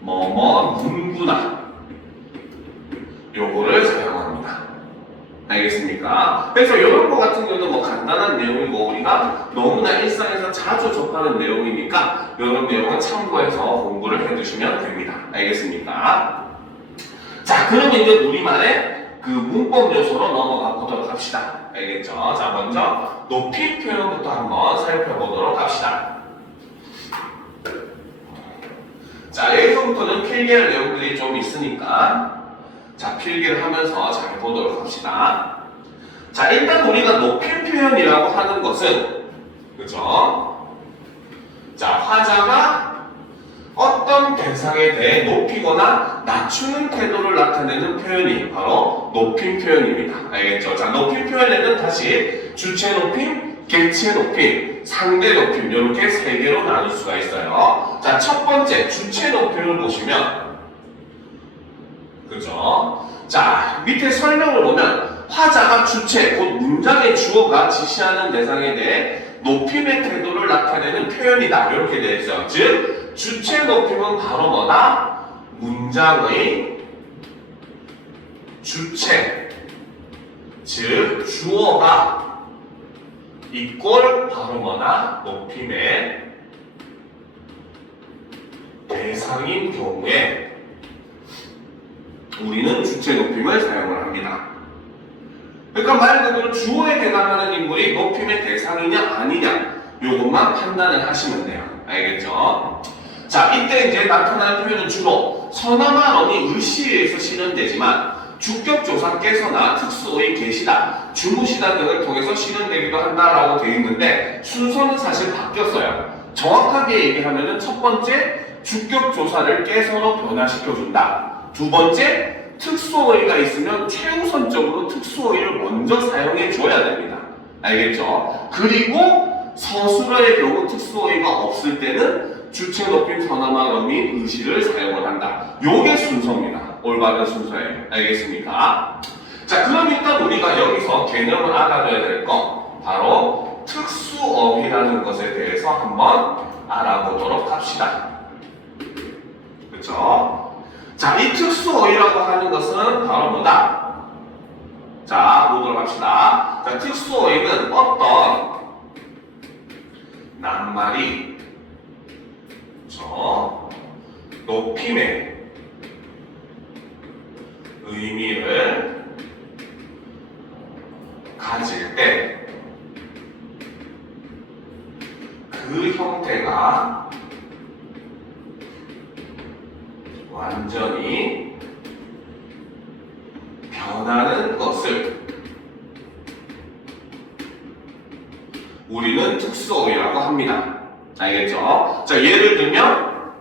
뭐뭐 문구나 요거를 사용합니다. 알겠습니까? 그래서 이런 거 같은 경우는 뭐 간단한 내용이고 우리가 너무나 일상에서 자주 접하는 내용이니까 이런 내용은 참고해서 공부를 해두시면 됩니다. 알겠습니까? 자, 그러면 이제 우리만의 그 문법 요소로 넘어가 보도록 합시다. 알겠죠? 자, 먼저 높임 표현부터 한번 살펴보도록 합시다. 자, 여기서부터는 필기할 내용들이 좀 있으니까 자, 필기를 하면서 잘 보도록 합시다. 자, 일단 우리가 높임 표현이라고 하는 것은 그죠? 자, 화자가 어떤 대상에 대해 높이거나 낮추는 태도를 나타내는 표현이 바로 높임 표현입니다. 알겠죠? 자, 높임 표현에는 다시 주체 높임, 객체 높임, 상대 높임 이렇게 세 개로 나눌 수가 있어요. 자, 첫 번째 주체 높임을 보시면 그죠? 자, 밑에 설명을 보면 화자가 주체, 곧 문장의 주어가 지시하는 대상에 대해 높임의 태도를 나타내는 표현이다. 이렇게 되어 있어요. 즉, 주체 높임은 바로 뭐다? 문장의 주체, 즉 주어가 이꼴 바로 뭐다? 높임의 대상인 경우에 우리는 주체 높임을 사용을 합니다. 그러니까 말 그대로 주어에 해당하는 인물이 높임의 대상이냐 아니냐 요것만 판단을 하시면 돼요. 알겠죠? 자, 이때 이제 나타나는 표현은 주로 서남아어미 의시에서 실현되지만 주격조사 깨서나 특수어의 계시다, 주무시다 등을 통해서 실현되기도 한다라고 되어 있는데 순서는 사실 바뀌었어요. 정확하게 얘기하면은 첫 번째 주격조사를 깨서로 변화시켜준다. 두 번째, 특수어의가 있으면 최우선적으로 특수어의를 먼저 사용해 줘야 됩니다. 알겠죠? 그리고 서술어의 경우 특수어의가 없을 때는 주체 높임 서남아어미 의시를 사용을 한다. 요게 순서입니다. 올바른 순서예요. 알겠습니까? 자, 그럼 일단 우리가 여기서 개념을 알아둬야 될 거 바로 특수어휘라는 것에 대해서 한번 알아보도록 합시다. 그렇죠? 자, 이 특수어휘라고 하는 것은 바로 뭐다? 자, 보도록 합시다. 자, 특수어휘는 어떤 낱말이 높임의 의미를 가질 때 그 형태가 완전히 변하는 것을 우리는 특수어휘라고 합니다. 알겠죠? 자, 예를 들면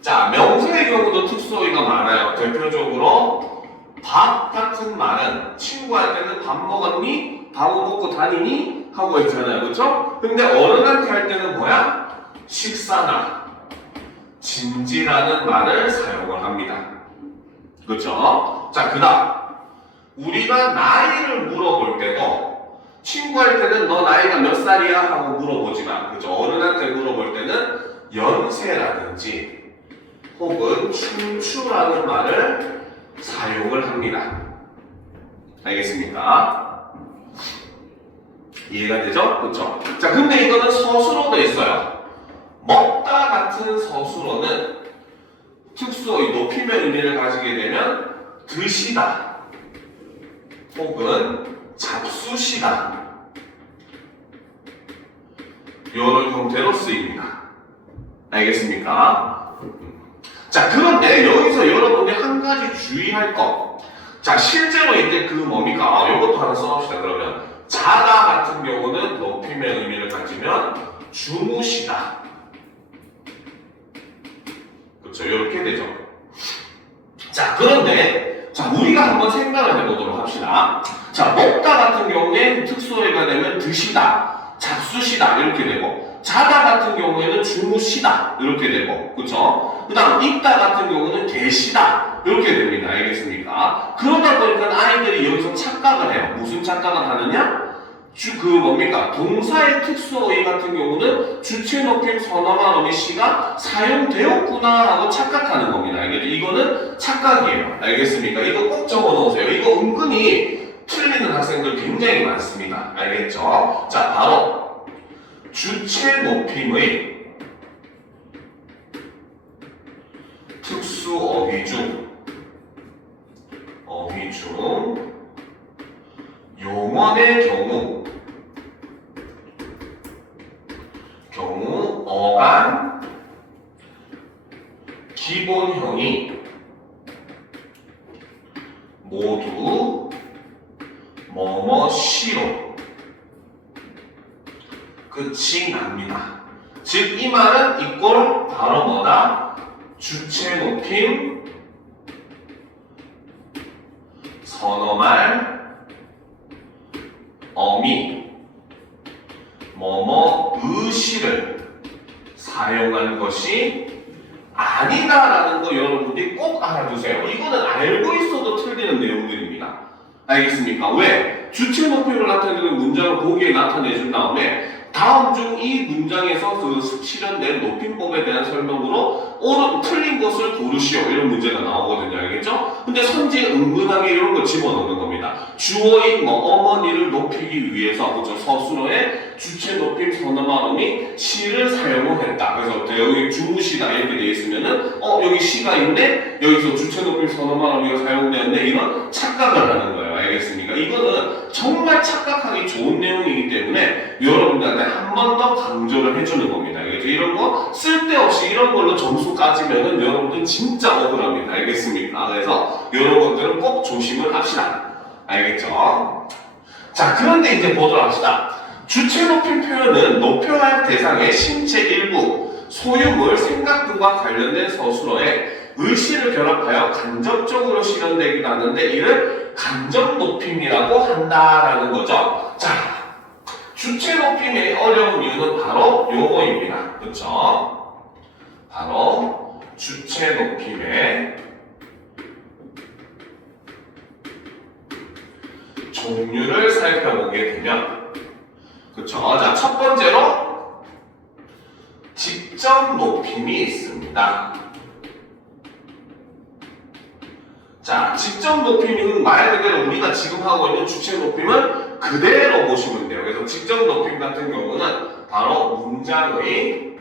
자, 명사의 경우도 특수어휘가 많아요. 대표적으로 밥 같은 말은 친구할 때는 밥 먹었니? 밥 먹고 다니니? 하고 있잖아요. 그렇죠? 근데 어른한테 할 때는 뭐야? 식사나 진지라는 말을 사용을 합니다. 그렇죠? 자, 그다음 우리가 나이를 물어볼 때도 친구할 때는 너 나이가 몇 살이야? 하고 물어보지만 그죠? 어른한테 물어볼 때는 연세라든지 혹은 춘추라는 말을 사용을 합니다. 알겠습니까? 이해가 되죠? 그렇죠? 자, 근데 이거는 서술어도 있어요. 먹다 같은 서술어는 특수어의 높임의 의미를 가지게 되면 드시다 혹은 잡수시다 이런 형태로 쓰입니다. 알겠습니까? 자, 그런데 여기서 여러분이 한 가지 주의할 것. 자, 실제로 이제 그 뭡니까? 이것도 하나 써봅시다. 그러면 자다 같은 경우는 높임의 의미를 가지면 주무시다. 그렇죠? 이렇게 되죠. 자, 그런데 자, 우리가 한번 생각을 해보도록 합시다. 자, 먹다 같은 경우에 특수어휘가 되면 드시다, 잡수시다 이렇게 되고 자다 같은 경우에는 주무시다 이렇게 되고 그렇죠? 그 다음 있다 같은 경우는 계시다 이렇게 됩니다. 알겠습니까? 그러다 보니까 아이들이 여기서 착각을 해요. 무슨 착각을 하느냐? 뭡니까? 동사의 특수어휘 같은 경우는 주체 높임 선어만 어미 시가 사용되었구나 하고 착각하는 겁니다. 알겠죠? 이거는 착각이에요. 알겠습니까? 이거 꼭 적어 놓으세요. 이거 은근히 틀리는 학생들 굉장히 많습니다. 알겠죠? 자, 바로 주체 높임의 특수어휘 중 용언의 경우 어간 기본형이 모두 뭐뭐시로 끝이 납니다. 즉, 이 말은 이꼴 바로 뭐다? 주체 높임 선어말 어미 의시를 사용한 것이 아니다라는 거 여러분들이 꼭 알아두세요. 이거는 알고 있어도 틀리는 내용들입니다. 알겠습니까? 왜? 주체 높임을 나타내는 문장을 보기에 나타내준 다음에 다음 중 이 문장에서 그 실현된 높임법에 대한 설명으로 틀린 것을 고르시오 이런 문제가 나오거든요. 알겠죠? 근데 선지에 은근하게 이런 걸 집어넣는 겁니다. 주어인 어머니를 높이기 위해서 그죠? 서술어에 주체 높임 선어말음이 시를 사용을 했다. 그래서 여기 주무시다 이렇게 되어 있으면은 여기 시가 있네? 여기서 주체 높임 선어말음이가 사용되었네? 이런 착각을 하는 거예요. 알겠습니까? 이거는 정말 착각하기 좋은 내용이기 때문에 여러분들한테 한 번 더 강조를 해주는 겁니다. 알겠죠? 이런 거 쓸데없이 이런 걸로 점수 까지면은 여러분들 진짜 억울합니다. 알겠습니까? 그래서 이런 것들은 꼭 조심을 합시다. 알겠죠? 자, 그런데 이제 보도록 합시다. 주체 높임 표현은 높여야 할 대상의 신체 일부, 소유물, 생각 등과 관련된 서술어에 의시를 결합하여 간접적으로 실현되기도 하는데 이를 간접 높임이라고 한다라는 거죠. 자, 주체 높임의 어려운 이유는 바로 요거입니다. 그렇죠? 바로 주체 높임의 종류를 살펴보게 되면 그렇죠? 자, 첫 번째로 직접 높임이 있습니다. 자, 직접 높임은 말 그대로 우리가 지금 하고 있는 주체 높임은 그대로 보시면 돼요. 그래서 직접 높임 같은 경우는 바로 문장의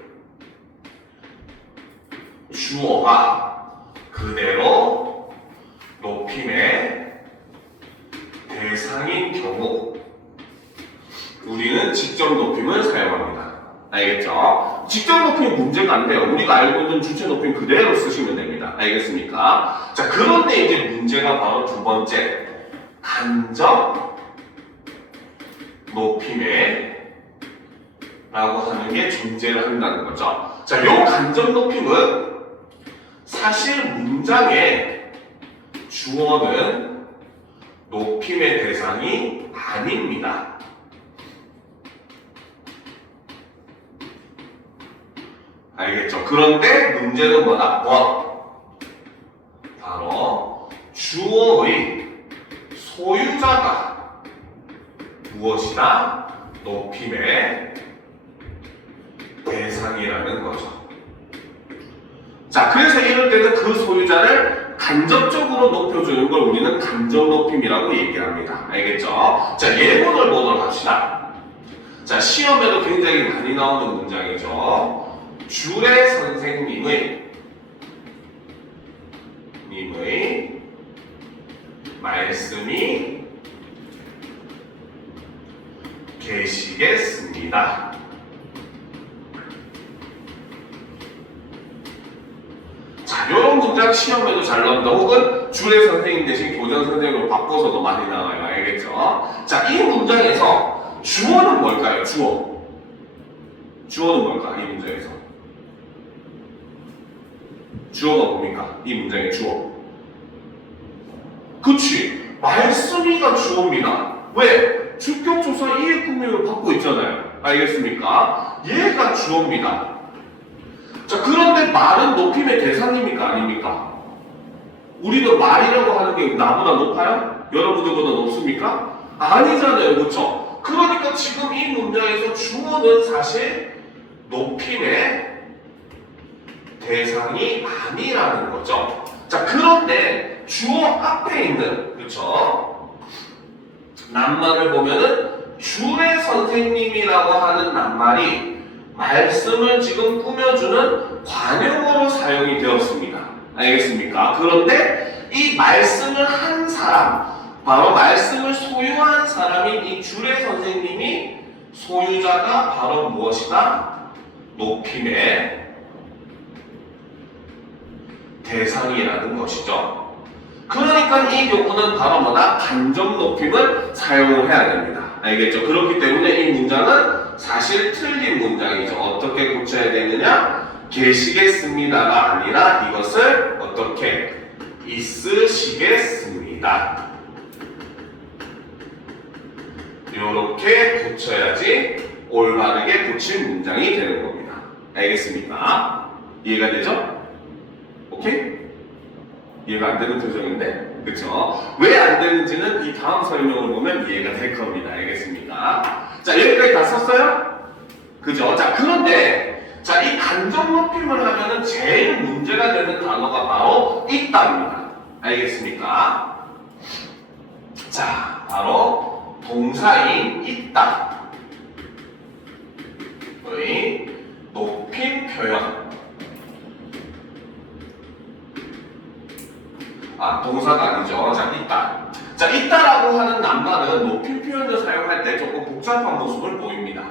주어가 그대로 높임에 대상인 경우 우리는 직접 높임을 사용합니다. 알겠죠? 직접 높임 문제가 안 돼요. 우리가 알고 있는 주체 높임 그대로 쓰시면 됩니다. 알겠습니까? 자, 그런데 이제 문제가 바로 두 번째, 간접 높임에 라고 하는 게 존재를 한다는 거죠. 자, 요 간접 높임은 사실 문장의 주어는 높임의 대상이 아닙니다. 알겠죠? 그런데 문제는 뭐다? 바로 주어의 소유자가 무엇이다? 높임의 대상이라는 거죠. 자, 그래서 이럴 때는 그 소유자를 간접적으로 높여주는 걸 우리는 간접 높임이라고 얘기합니다. 알겠죠? 자, 예문을 보도록 합시다. 자, 시험에도 굉장히 많이 나오는 문장이죠. 주례 선생님의 말씀이 계시겠습니다. 자, 이런 문장 시험에도 잘 나온다. 혹은 주례 선생님 대신 교장 선생님으로 바꿔서도 많이 나와요. 알겠죠? 자, 이 문장에서 주어는 뭘까요? 주어는 뭘까? 이 문장에서 주어가 뭡니까? 이 문장의 주어. 그치, 말씀이가 주어입니다. 왜? 주격조사 이해금융을 받고 있잖아요. 알겠습니까? 얘가 주어입니다. 자, 그런데 말은 높임의 대상입니까? 아닙니까? 우리도 말이라고 하는 게 나보다 높아요? 여러분들보다 높습니까? 아니잖아요. 그렇죠? 그러니까 지금 이 문장에서 주어는 사실 높임의 대상이 아니라는 거죠. 자, 그런데 주어 앞에 있는, 그렇죠? 낱말을 보면은 주례 선생님이라고 하는 낱말이 말씀을 지금 꾸며주는 관용어로 사용이 되었습니다. 알겠습니까? 그런데 이 말씀을 한 사람, 바로 말씀을 소유한 사람인 이 주례 선생님이 소유자가 바로 무엇이다? 높임의 대상이라는 것이죠. 그러니까 이 경우는 바로 뭐다? 간접 높임을 사용을 해야 됩니다. 알겠죠? 그렇기 때문에 이 문장은 사실 틀린 문장이죠. 어떻게 고쳐야 되느냐? 계시겠습니다가 아니라 이것을 어떻게? 있으시겠습니다. 이렇게 고쳐야지 올바르게 고친 문장이 되는 겁니다. 알겠습니까? 이해가 되죠? 오케이? 이해가 안 되는 표정인데? 그쵸? 왜 안 되는지는 이 다음 설명을 보면 이해가 될 겁니다. 알겠습니까? 자, 여기까지 다 썼어요? 그죠? 자, 그런데, 자, 이 간접 높임을 하면은 제일 문제가 되는 단어가 바로 있다입니다. 알겠습니까? 자, 바로 동사인 있다의 높임 표현. 동사가 아니죠. 자, 있다. 자, 있다라고 하는 낱말은 높임 표현을 사용할 때 조금 복잡한 모습을 보입니다.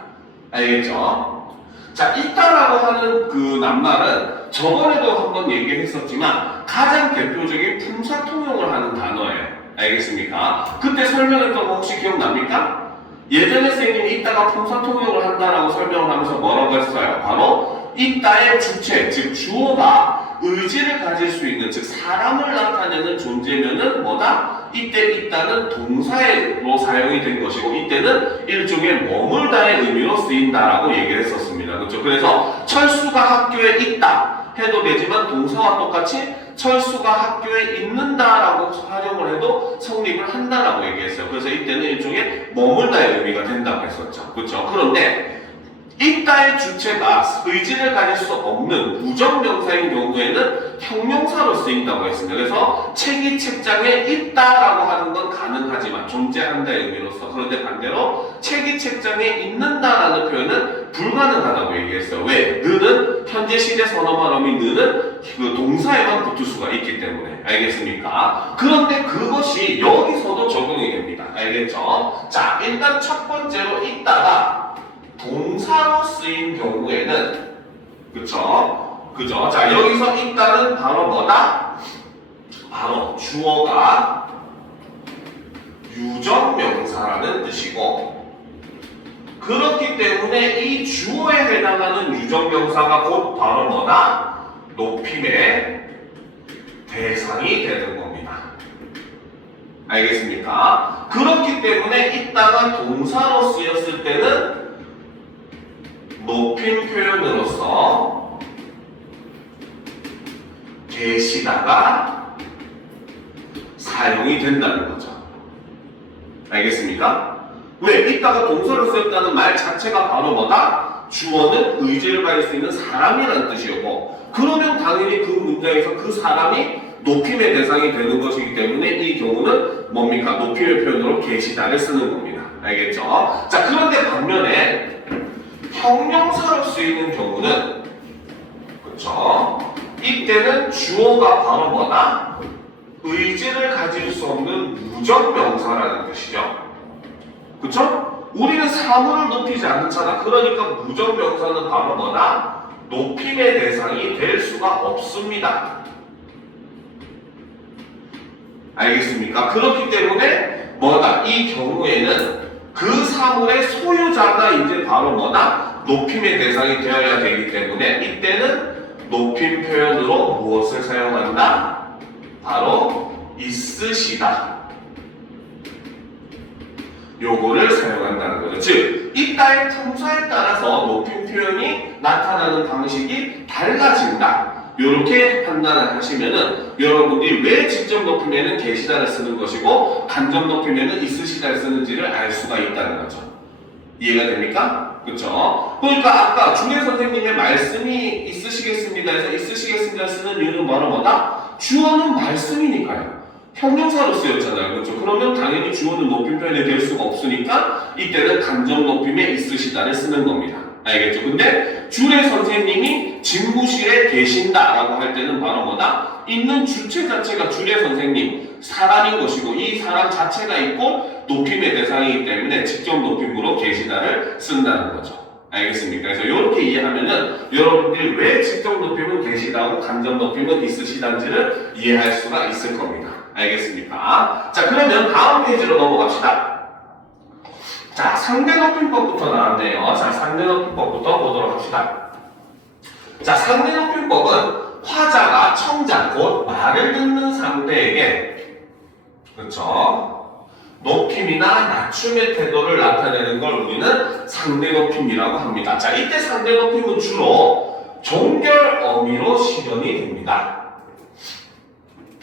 알겠죠? 자, 있다라고 하는 그 낱말은 저번에도 한번 얘기했었지만 가장 대표적인 품사 통용을 하는 단어예요. 알겠습니까? 그때 설명했던 거 혹시 기억납니까? 예전에 선생님이 있다가 품사 통용을 한다라고 설명을 하면서 뭐라고 했어요? 바로 있다의 주체, 즉 주어가 의지를 가질 수 있는, 즉 사람을 나타내는 존재면은 뭐다? 이때 있다는 동사로 사용이 된 것이고 이때는 일종의 머물다의 의미로 쓰인다라고 얘기를 했었습니다. 그렇죠? 그래서 철수가 학교에 있다 해도 되지만 동사와 똑같이 철수가 학교에 있는다라고 활용을 해도 성립을 한다라고 얘기했어요. 그래서 이때는 일종의 머물다의 의미가 된다고 했었죠. 그렇죠? 그런데 이따의 주체가 의지를 가질 수 없는 부정명사인 경우에는 형용사로 쓰인다고 했습니다. 그래서 책이 책장에 있다라고 하는 건 가능하지만 존재한다의 의미로서, 그런데 반대로 책이 책장에 있는다라는 표현은 불가능하다고 얘기했어요. 왜? 느는 현재 시제 선어말음이 느는 그 동사에만 붙을 수가 있기 때문에. 알겠습니까? 그런데 그것이 여기서도 적용이 됩니다. 알겠죠? 자, 일단 첫 번째로 있다가 동사로 쓰인 경우에는, 그죠? 자, 여기서 있다는 바로 뭐다? 바로 주어가 유정명사라는 뜻이고, 그렇기 때문에 이 주어에 해당하는 유정명사가 곧 바로 뭐다? 높임의 대상이 되는 겁니다. 알겠습니까? 그렇기 때문에 있다가 동사로 쓰였을 때는 높임 표현으로서 계시다가 사용이 된다는 거죠. 알겠습니까? 왜? 있다가 동사로 쓰였다는 말 자체가 바로 뭐다? 주어는 의지를 가질 수 있는 사람이라는 뜻이었고, 그러면 당연히 그 문장에서 그 사람이 높임의 대상이 되는 것이기 때문에 이 경우는 뭡니까? 높임의 표현으로 계시다를 쓰는 겁니다. 알겠죠? 자, 그런데 반면에 형용사로 쓰이는 경우는, 그렇죠? 이때는 주어가 바로 뭐다? 의지를 가질 수 없는 무정명사라는 뜻이죠. 그렇죠? 우리는 사물을 높이지 않잖아. 그러니까 무정명사는 바로 뭐다? 높임의 대상이 될 수가 없습니다. 알겠습니까? 그렇기 때문에 뭐다? 이 경우에는 그 사물의 소유자가 이제 바로 뭐다? 높임의 대상이 되어야 되기 때문에 이때는 높임 표현으로 무엇을 사용한다? 바로 있으시다. 요거를 사용한다는 거죠. 즉, 이따의 품사에 따라서 높임 표현이 나타나는 방식이 달라진다. 이렇게 판단을 하시면은 여러분들이 왜 직접 높임에는 계시다를 쓰는 것이고 간접 높임에는 있으시다를 쓰는지를 알 수가 있다는 거죠. 이해가 됩니까? 그렇죠? 그러니까 아까 중재 선생님의 말씀이 있으시겠습니다 해서 있으시겠습니다 쓰는 이유는 바로 뭐다? 주어는 말씀이니까요. 형용사로 쓰였잖아요. 그렇죠? 그러면 당연히 주어는 높임 표현이 될 수가 없으니까 이때는 간접 높임에 있으시다를 쓰는 겁니다. 알겠죠? 근데 주례 선생님이 집무실에 계신다라고 할 때는 바로 뭐다? 있는 주체 자체가 주례 선생님, 사람인 것이고 이 사람 자체가 있고 높임의 대상이기 때문에 직접 높임으로 계시다를 쓴다는 거죠. 알겠습니까? 그래서 이렇게 이해하면은 여러분들이 왜 직접 높임은 계시다고 간접 높임은 있으시다인지를 이해할 수가 있을 겁니다. 알겠습니까? 자, 그러면 다음 페이지로 넘어갑시다. 자, 상대높임법부터 나왔네요. 자, 상대높임법부터 보도록 합시다. 자, 상대높임법은 화자가 청자, 곧 말을 듣는 상대에게, 그렇죠? 높임이나 낮춤의 태도를 나타내는 걸 우리는 상대높임이라고 합니다. 자, 이때 상대높임은 주로 종결 어미로 실현이 됩니다.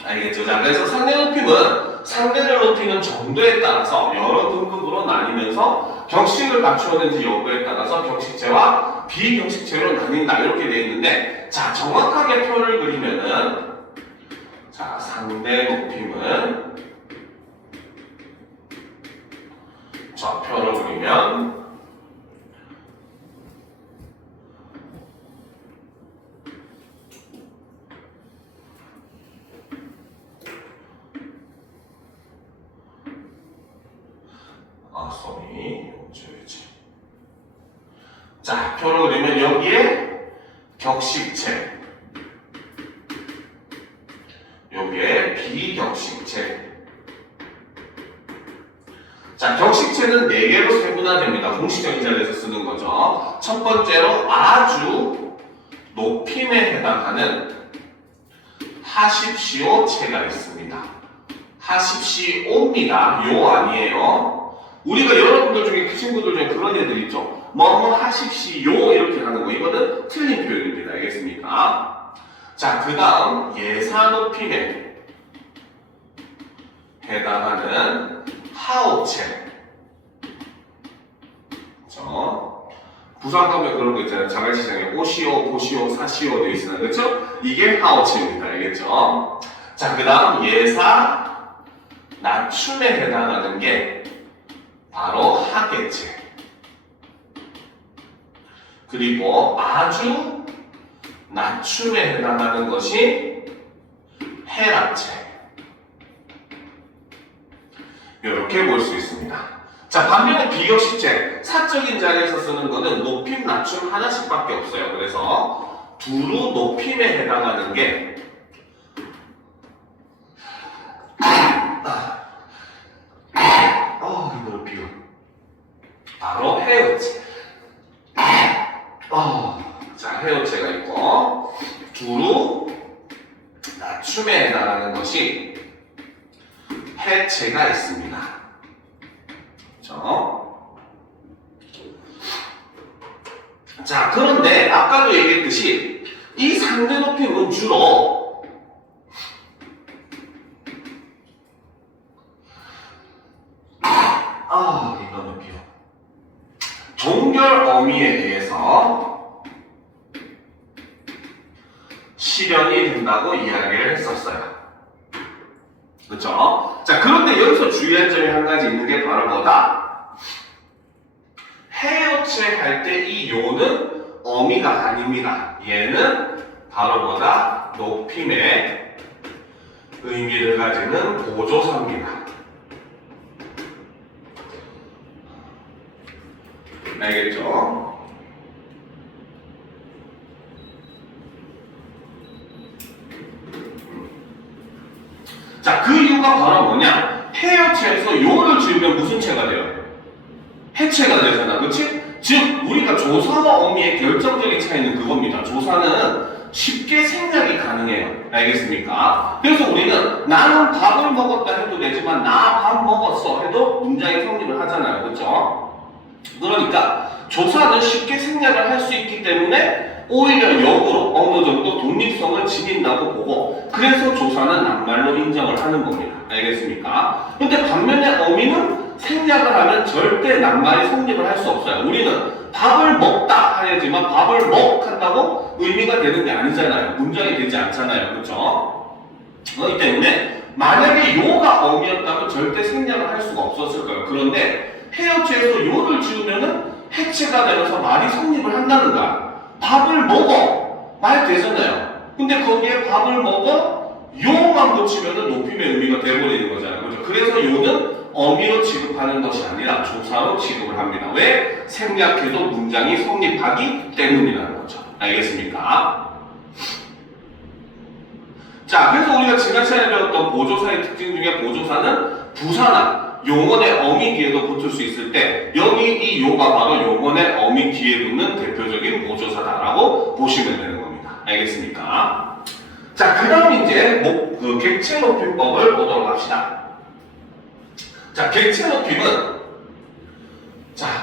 알겠죠? 자, 그래서 상대높임은 상대를 높이는 정도에 따라서 여러 등급으로 나뉘면서 격식을 갖추었는지 여부에 따라서 격식체와 비격식체로 나뉜다 이렇게 되어 있는데, 자, 정확하게 표를 그리면은, 자, 상대 높임은, 자, 표를 그리면 자, 표를 그리면 여기에 격식체, 여기에 비격식체. 자, 격식체는 4개로 세분화됩니다. 공식적인 자리에서 쓰는 거죠. 첫 번째로 아주 높임에 해당하는 하십시오체가 있습니다. 하십시오입니다. 요 아니에요. 우리가 여러분들 중에 그 친구들 중에 그런 애들 있죠. 뭐뭐 하십시오 이렇게 하는 거. 이거는 틀린 표현입니다. 알겠습니까? 자, 그 다음 예사높임에 해당하는 하오체. 그렇죠? 부산 가면 그런 거 있잖아요. 자갈시장에 오시오, 보시오, 사시오 되어 있잖아요. 그렇죠? 이게 하어치입니다. 알겠죠? 자, 그 다음 예사, 낮춤에 해당하는 게 바로 하계체. 그리고 아주 낮춤에 해당하는 것이 해랍체. 이렇게 볼 수 있습니다. 자, 반면에 비격식체, 사적인 자리에서 쓰는 거는 높임, 낮춤 하나씩밖에 없어요. 그래서 두루 높임에 해당하는 게 이거 비교. 바로 해어체. 자, 해어체가 있고 두루 낮춤에 해당하는 것이 해체가 있습니다. 그렇죠? 자, 그런데 아까도 얘기했듯이 이 상대 높임은 주로 이거는 비요. 종결 어미에 의해서 실현이 된다고 이야기를 했었어요. 그렇죠? 자, 그런데 여기서 주의할 점이 한 가지 있는 게 바로 뭐다? 해어체 할 때 이 요는 어미가 아닙니다. 얘는 바로 뭐다? 높임의 의미를 가지는 보조사입니다. 알겠죠? 자, 그 이유가 바로 뭐냐? 해여체에서 요를 지으면 무슨 체가 돼요? 해체가 되잖아, 그치? 즉, 우리가 조사와 어미의 결정적인 차이는 그겁니다. 조사는 쉽게 생략이 가능해요. 알겠습니까? 그래서 우리는 나는 밥을 먹었다 해도 되지만 나 밥 먹었어 해도 문장이 성립을 하잖아요. 그쵸? 그러니까 조사는 쉽게 생략을 할 수 있기 때문에 오히려 역으로 어느 정도 독립성을 지닌다고 보고 그래서 조사는 낱말로 인정을 하는 겁니다. 알겠습니까? 근데 반면에 어미는 생략을 하면 절대 낱말이 성립을 할 수 없어요. 우리는 밥을 먹다 해야지만 밥을 먹한다고 의미가 되는 게 아니잖아요. 문장이 되지 않잖아요. 그렇죠? 그렇기 때문에 만약에 요가 어미였다면 절대 생략을 할 수가 없었을 거예요. 그런데 해여체에서 요를 지우면은 해체가 되면서 말이 성립을 한다는 거야. 밥을 먹어 말 되잖아요. 근데 거기에 밥을 먹어 요만 붙이면은 높임의 의미가 돼버리는 거잖아요. 그렇죠? 그래서 요는 어미로 취급하는 것이 아니라 조사로 취급을 합니다. 왜? 생략해도 문장이 성립하기 때문이라는 거죠. 알겠습니까? 자, 그래서 우리가 지난 시간에 배웠던 보조사의 특징 중에 보조사는 부사나 용언의 어미 뒤에도 붙을 수 있을 때 여기 이 요가 바로 용언의 어미 뒤에 붙는 대표적인 보조사다라고 보시면 되는 겁니다. 알겠습니까? 자, 그 다음 이제 객체 높임법을 보도록 합시다. 자, 객체 높임은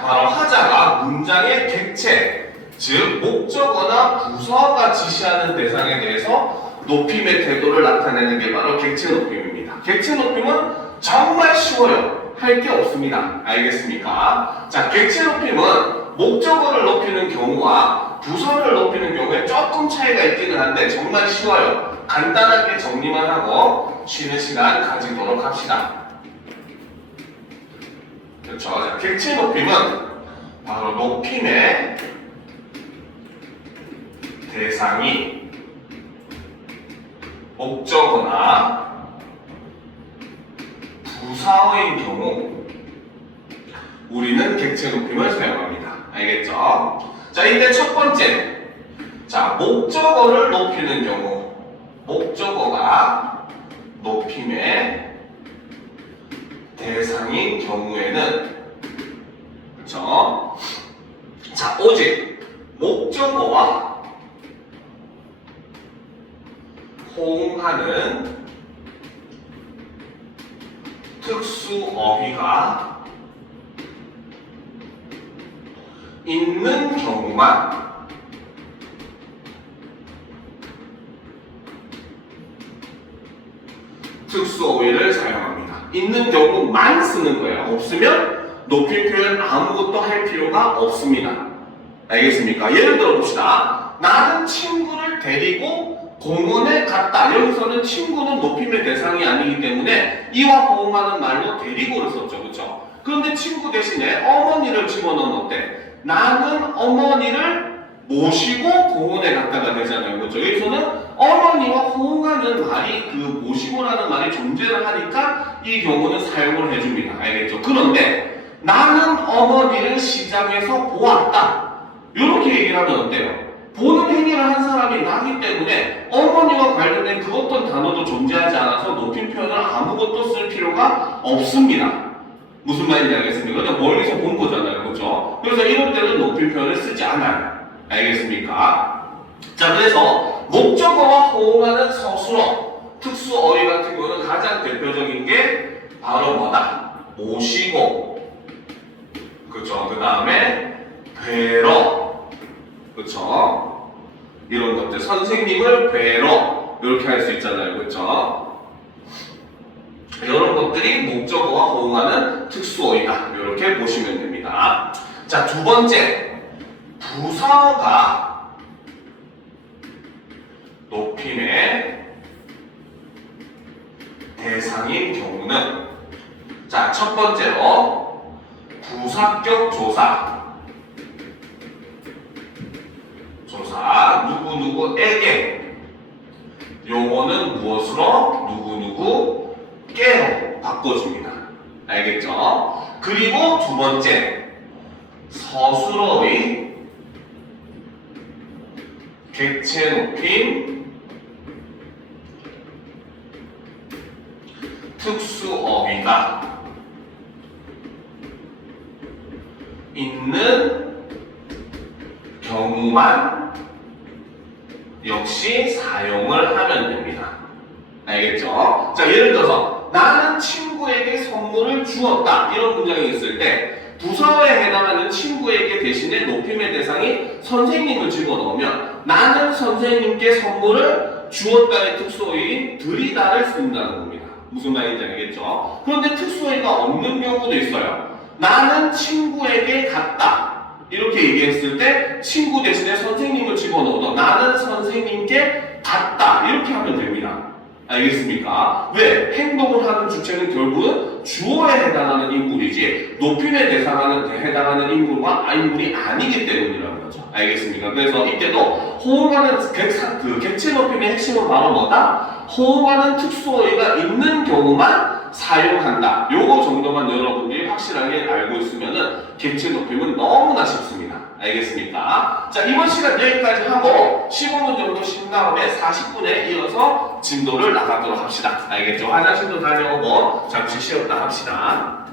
바로 하자가 문장의 객체, 즉 목적어나 부서가 지시하는 대상에 대해서 높임의 태도를 나타내는 게 바로 객체 높임입니다. 객체 높임은 정말 쉬워요. 할 게 없습니다. 알겠습니까? 자, 객체 높임은 목적어를 높이는 경우와 부서를 높이는 경우에 조금 차이가 있기는 한데 정말 쉬워요. 간단하게 정리만 하고 쉬는 시간 가지도록 합시다. 그렇죠. 자, 객체 높임은 바로 높임의 대상이 목적어나 부사어인 경우 우리는 객체 높임을 사용합니다. 알겠죠? 자, 이때 첫 번째, 자, 목적어를 높이는 경우 목적어가 높임의 대상인 경우에는 그렇죠? 자, 오직 목적어와 호응하는 특수 어휘가 있는 경우만 특수 어휘를 사용합니다. 있는 경우만 쓰는 거예요. 없으면 높임 표현 아무것도 할 필요가 없습니다. 알겠습니까? 예를 들어 봅시다. 나는 친구를 데리고 공원에 갔다. 여기서는 친구는 높임의 대상이 아니기 때문에 이와 호응하는 말로 데리고를 썼죠. 그렇죠? 그런데 친구 대신에 어머니를 집어넣으면 어때? 나는 어머니를 모시고 공원에 갔다가 되잖아요. 그렇죠? 여기서는 어머니와 호응하는 말이 그 모시고라는 말이 존재를 하니까 이 경우는 사용을 해줍니다. 알겠죠? 그런데 나는 어머니를 시장에서 보았다. 이렇게 얘기를 하면 어때요? 보는 행위를 한 사람이 나기 때문에 어머니와 관련된 그 어떤 단어도 존재하지 않아서 높임 표현을 아무것도 쓸 필요가 없습니다. 무슨 말인지 알겠습니까? 그냥 멀리서 본 거잖아요. 그렇죠? 그래서 이럴 때는 높임 표현을 쓰지 않아요. 알겠습니까? 자, 그래서 목적어와 호응하는 서술어, 특수어휘 같은 경우는 가장 대표적인 게 바로 뭐다? 모시고, 그렇죠? 그 다음에 뵈러, 그렇죠? 이런 것들, 선생님을 뵈러 이렇게 할 수 있잖아요. 그렇죠? 이런 것들이 목적어와 호응하는 특수어휘다. 이렇게 보시면 됩니다. 자, 두 번째. 부사어가 높임의 대상인 경우는 자, 첫 번째로 부사격 조사 누구누구에게 요거는 무엇으로 누구누구께로 바꿔줍니다. 알겠죠? 그리고 두 번째 서술어의 객체 높임 특수어휘가 있는 경우만 역시 사용을 하면 됩니다. 알겠죠? 자, 예를 들어서 나는 친구에게 선물을 주었다. 이런 문장이 있을 때 부사어에 해당하는 친구에게 대신에 높임의 대상이 선생님을 집어넣으면 나는 선생님께 선물을 주었다의 특수어휘인 드리다를 쓴다는 겁니다. 무슨 말인지 알겠죠? 그런데 특수어휘가 없는 경우도 있어요. 나는 친구에게 갔다. 이렇게 얘기했을 때 친구 대신에 선생님을 집어넣어도 나는 선생님께 갔다. 이렇게 하면 됩니다. 알겠습니까? 왜? 행동을 하는 주체는 결국은 주어에 해당하는 인물이지 높임에 해당하는 인물이 아니기 때문이라는 거죠. 알겠습니까? 그래서 이때도 호응하는 객체 높임의 핵심은 바로 뭐다? 호응하는 특수어휘가 있는 경우만 사용한다. 요거 정도만 여러분들이 확실하게 알고 있으면은 객체 높임은 너무나 쉽습니다. 알겠습니까? 자, 이번 시간 여기까지 하고 15분 정도 쉰 다음에 40분에 이어서 진도를 나가도록 합시다. 알겠죠? 화장실도 다녀오고 잠시 쉬었다 합시다.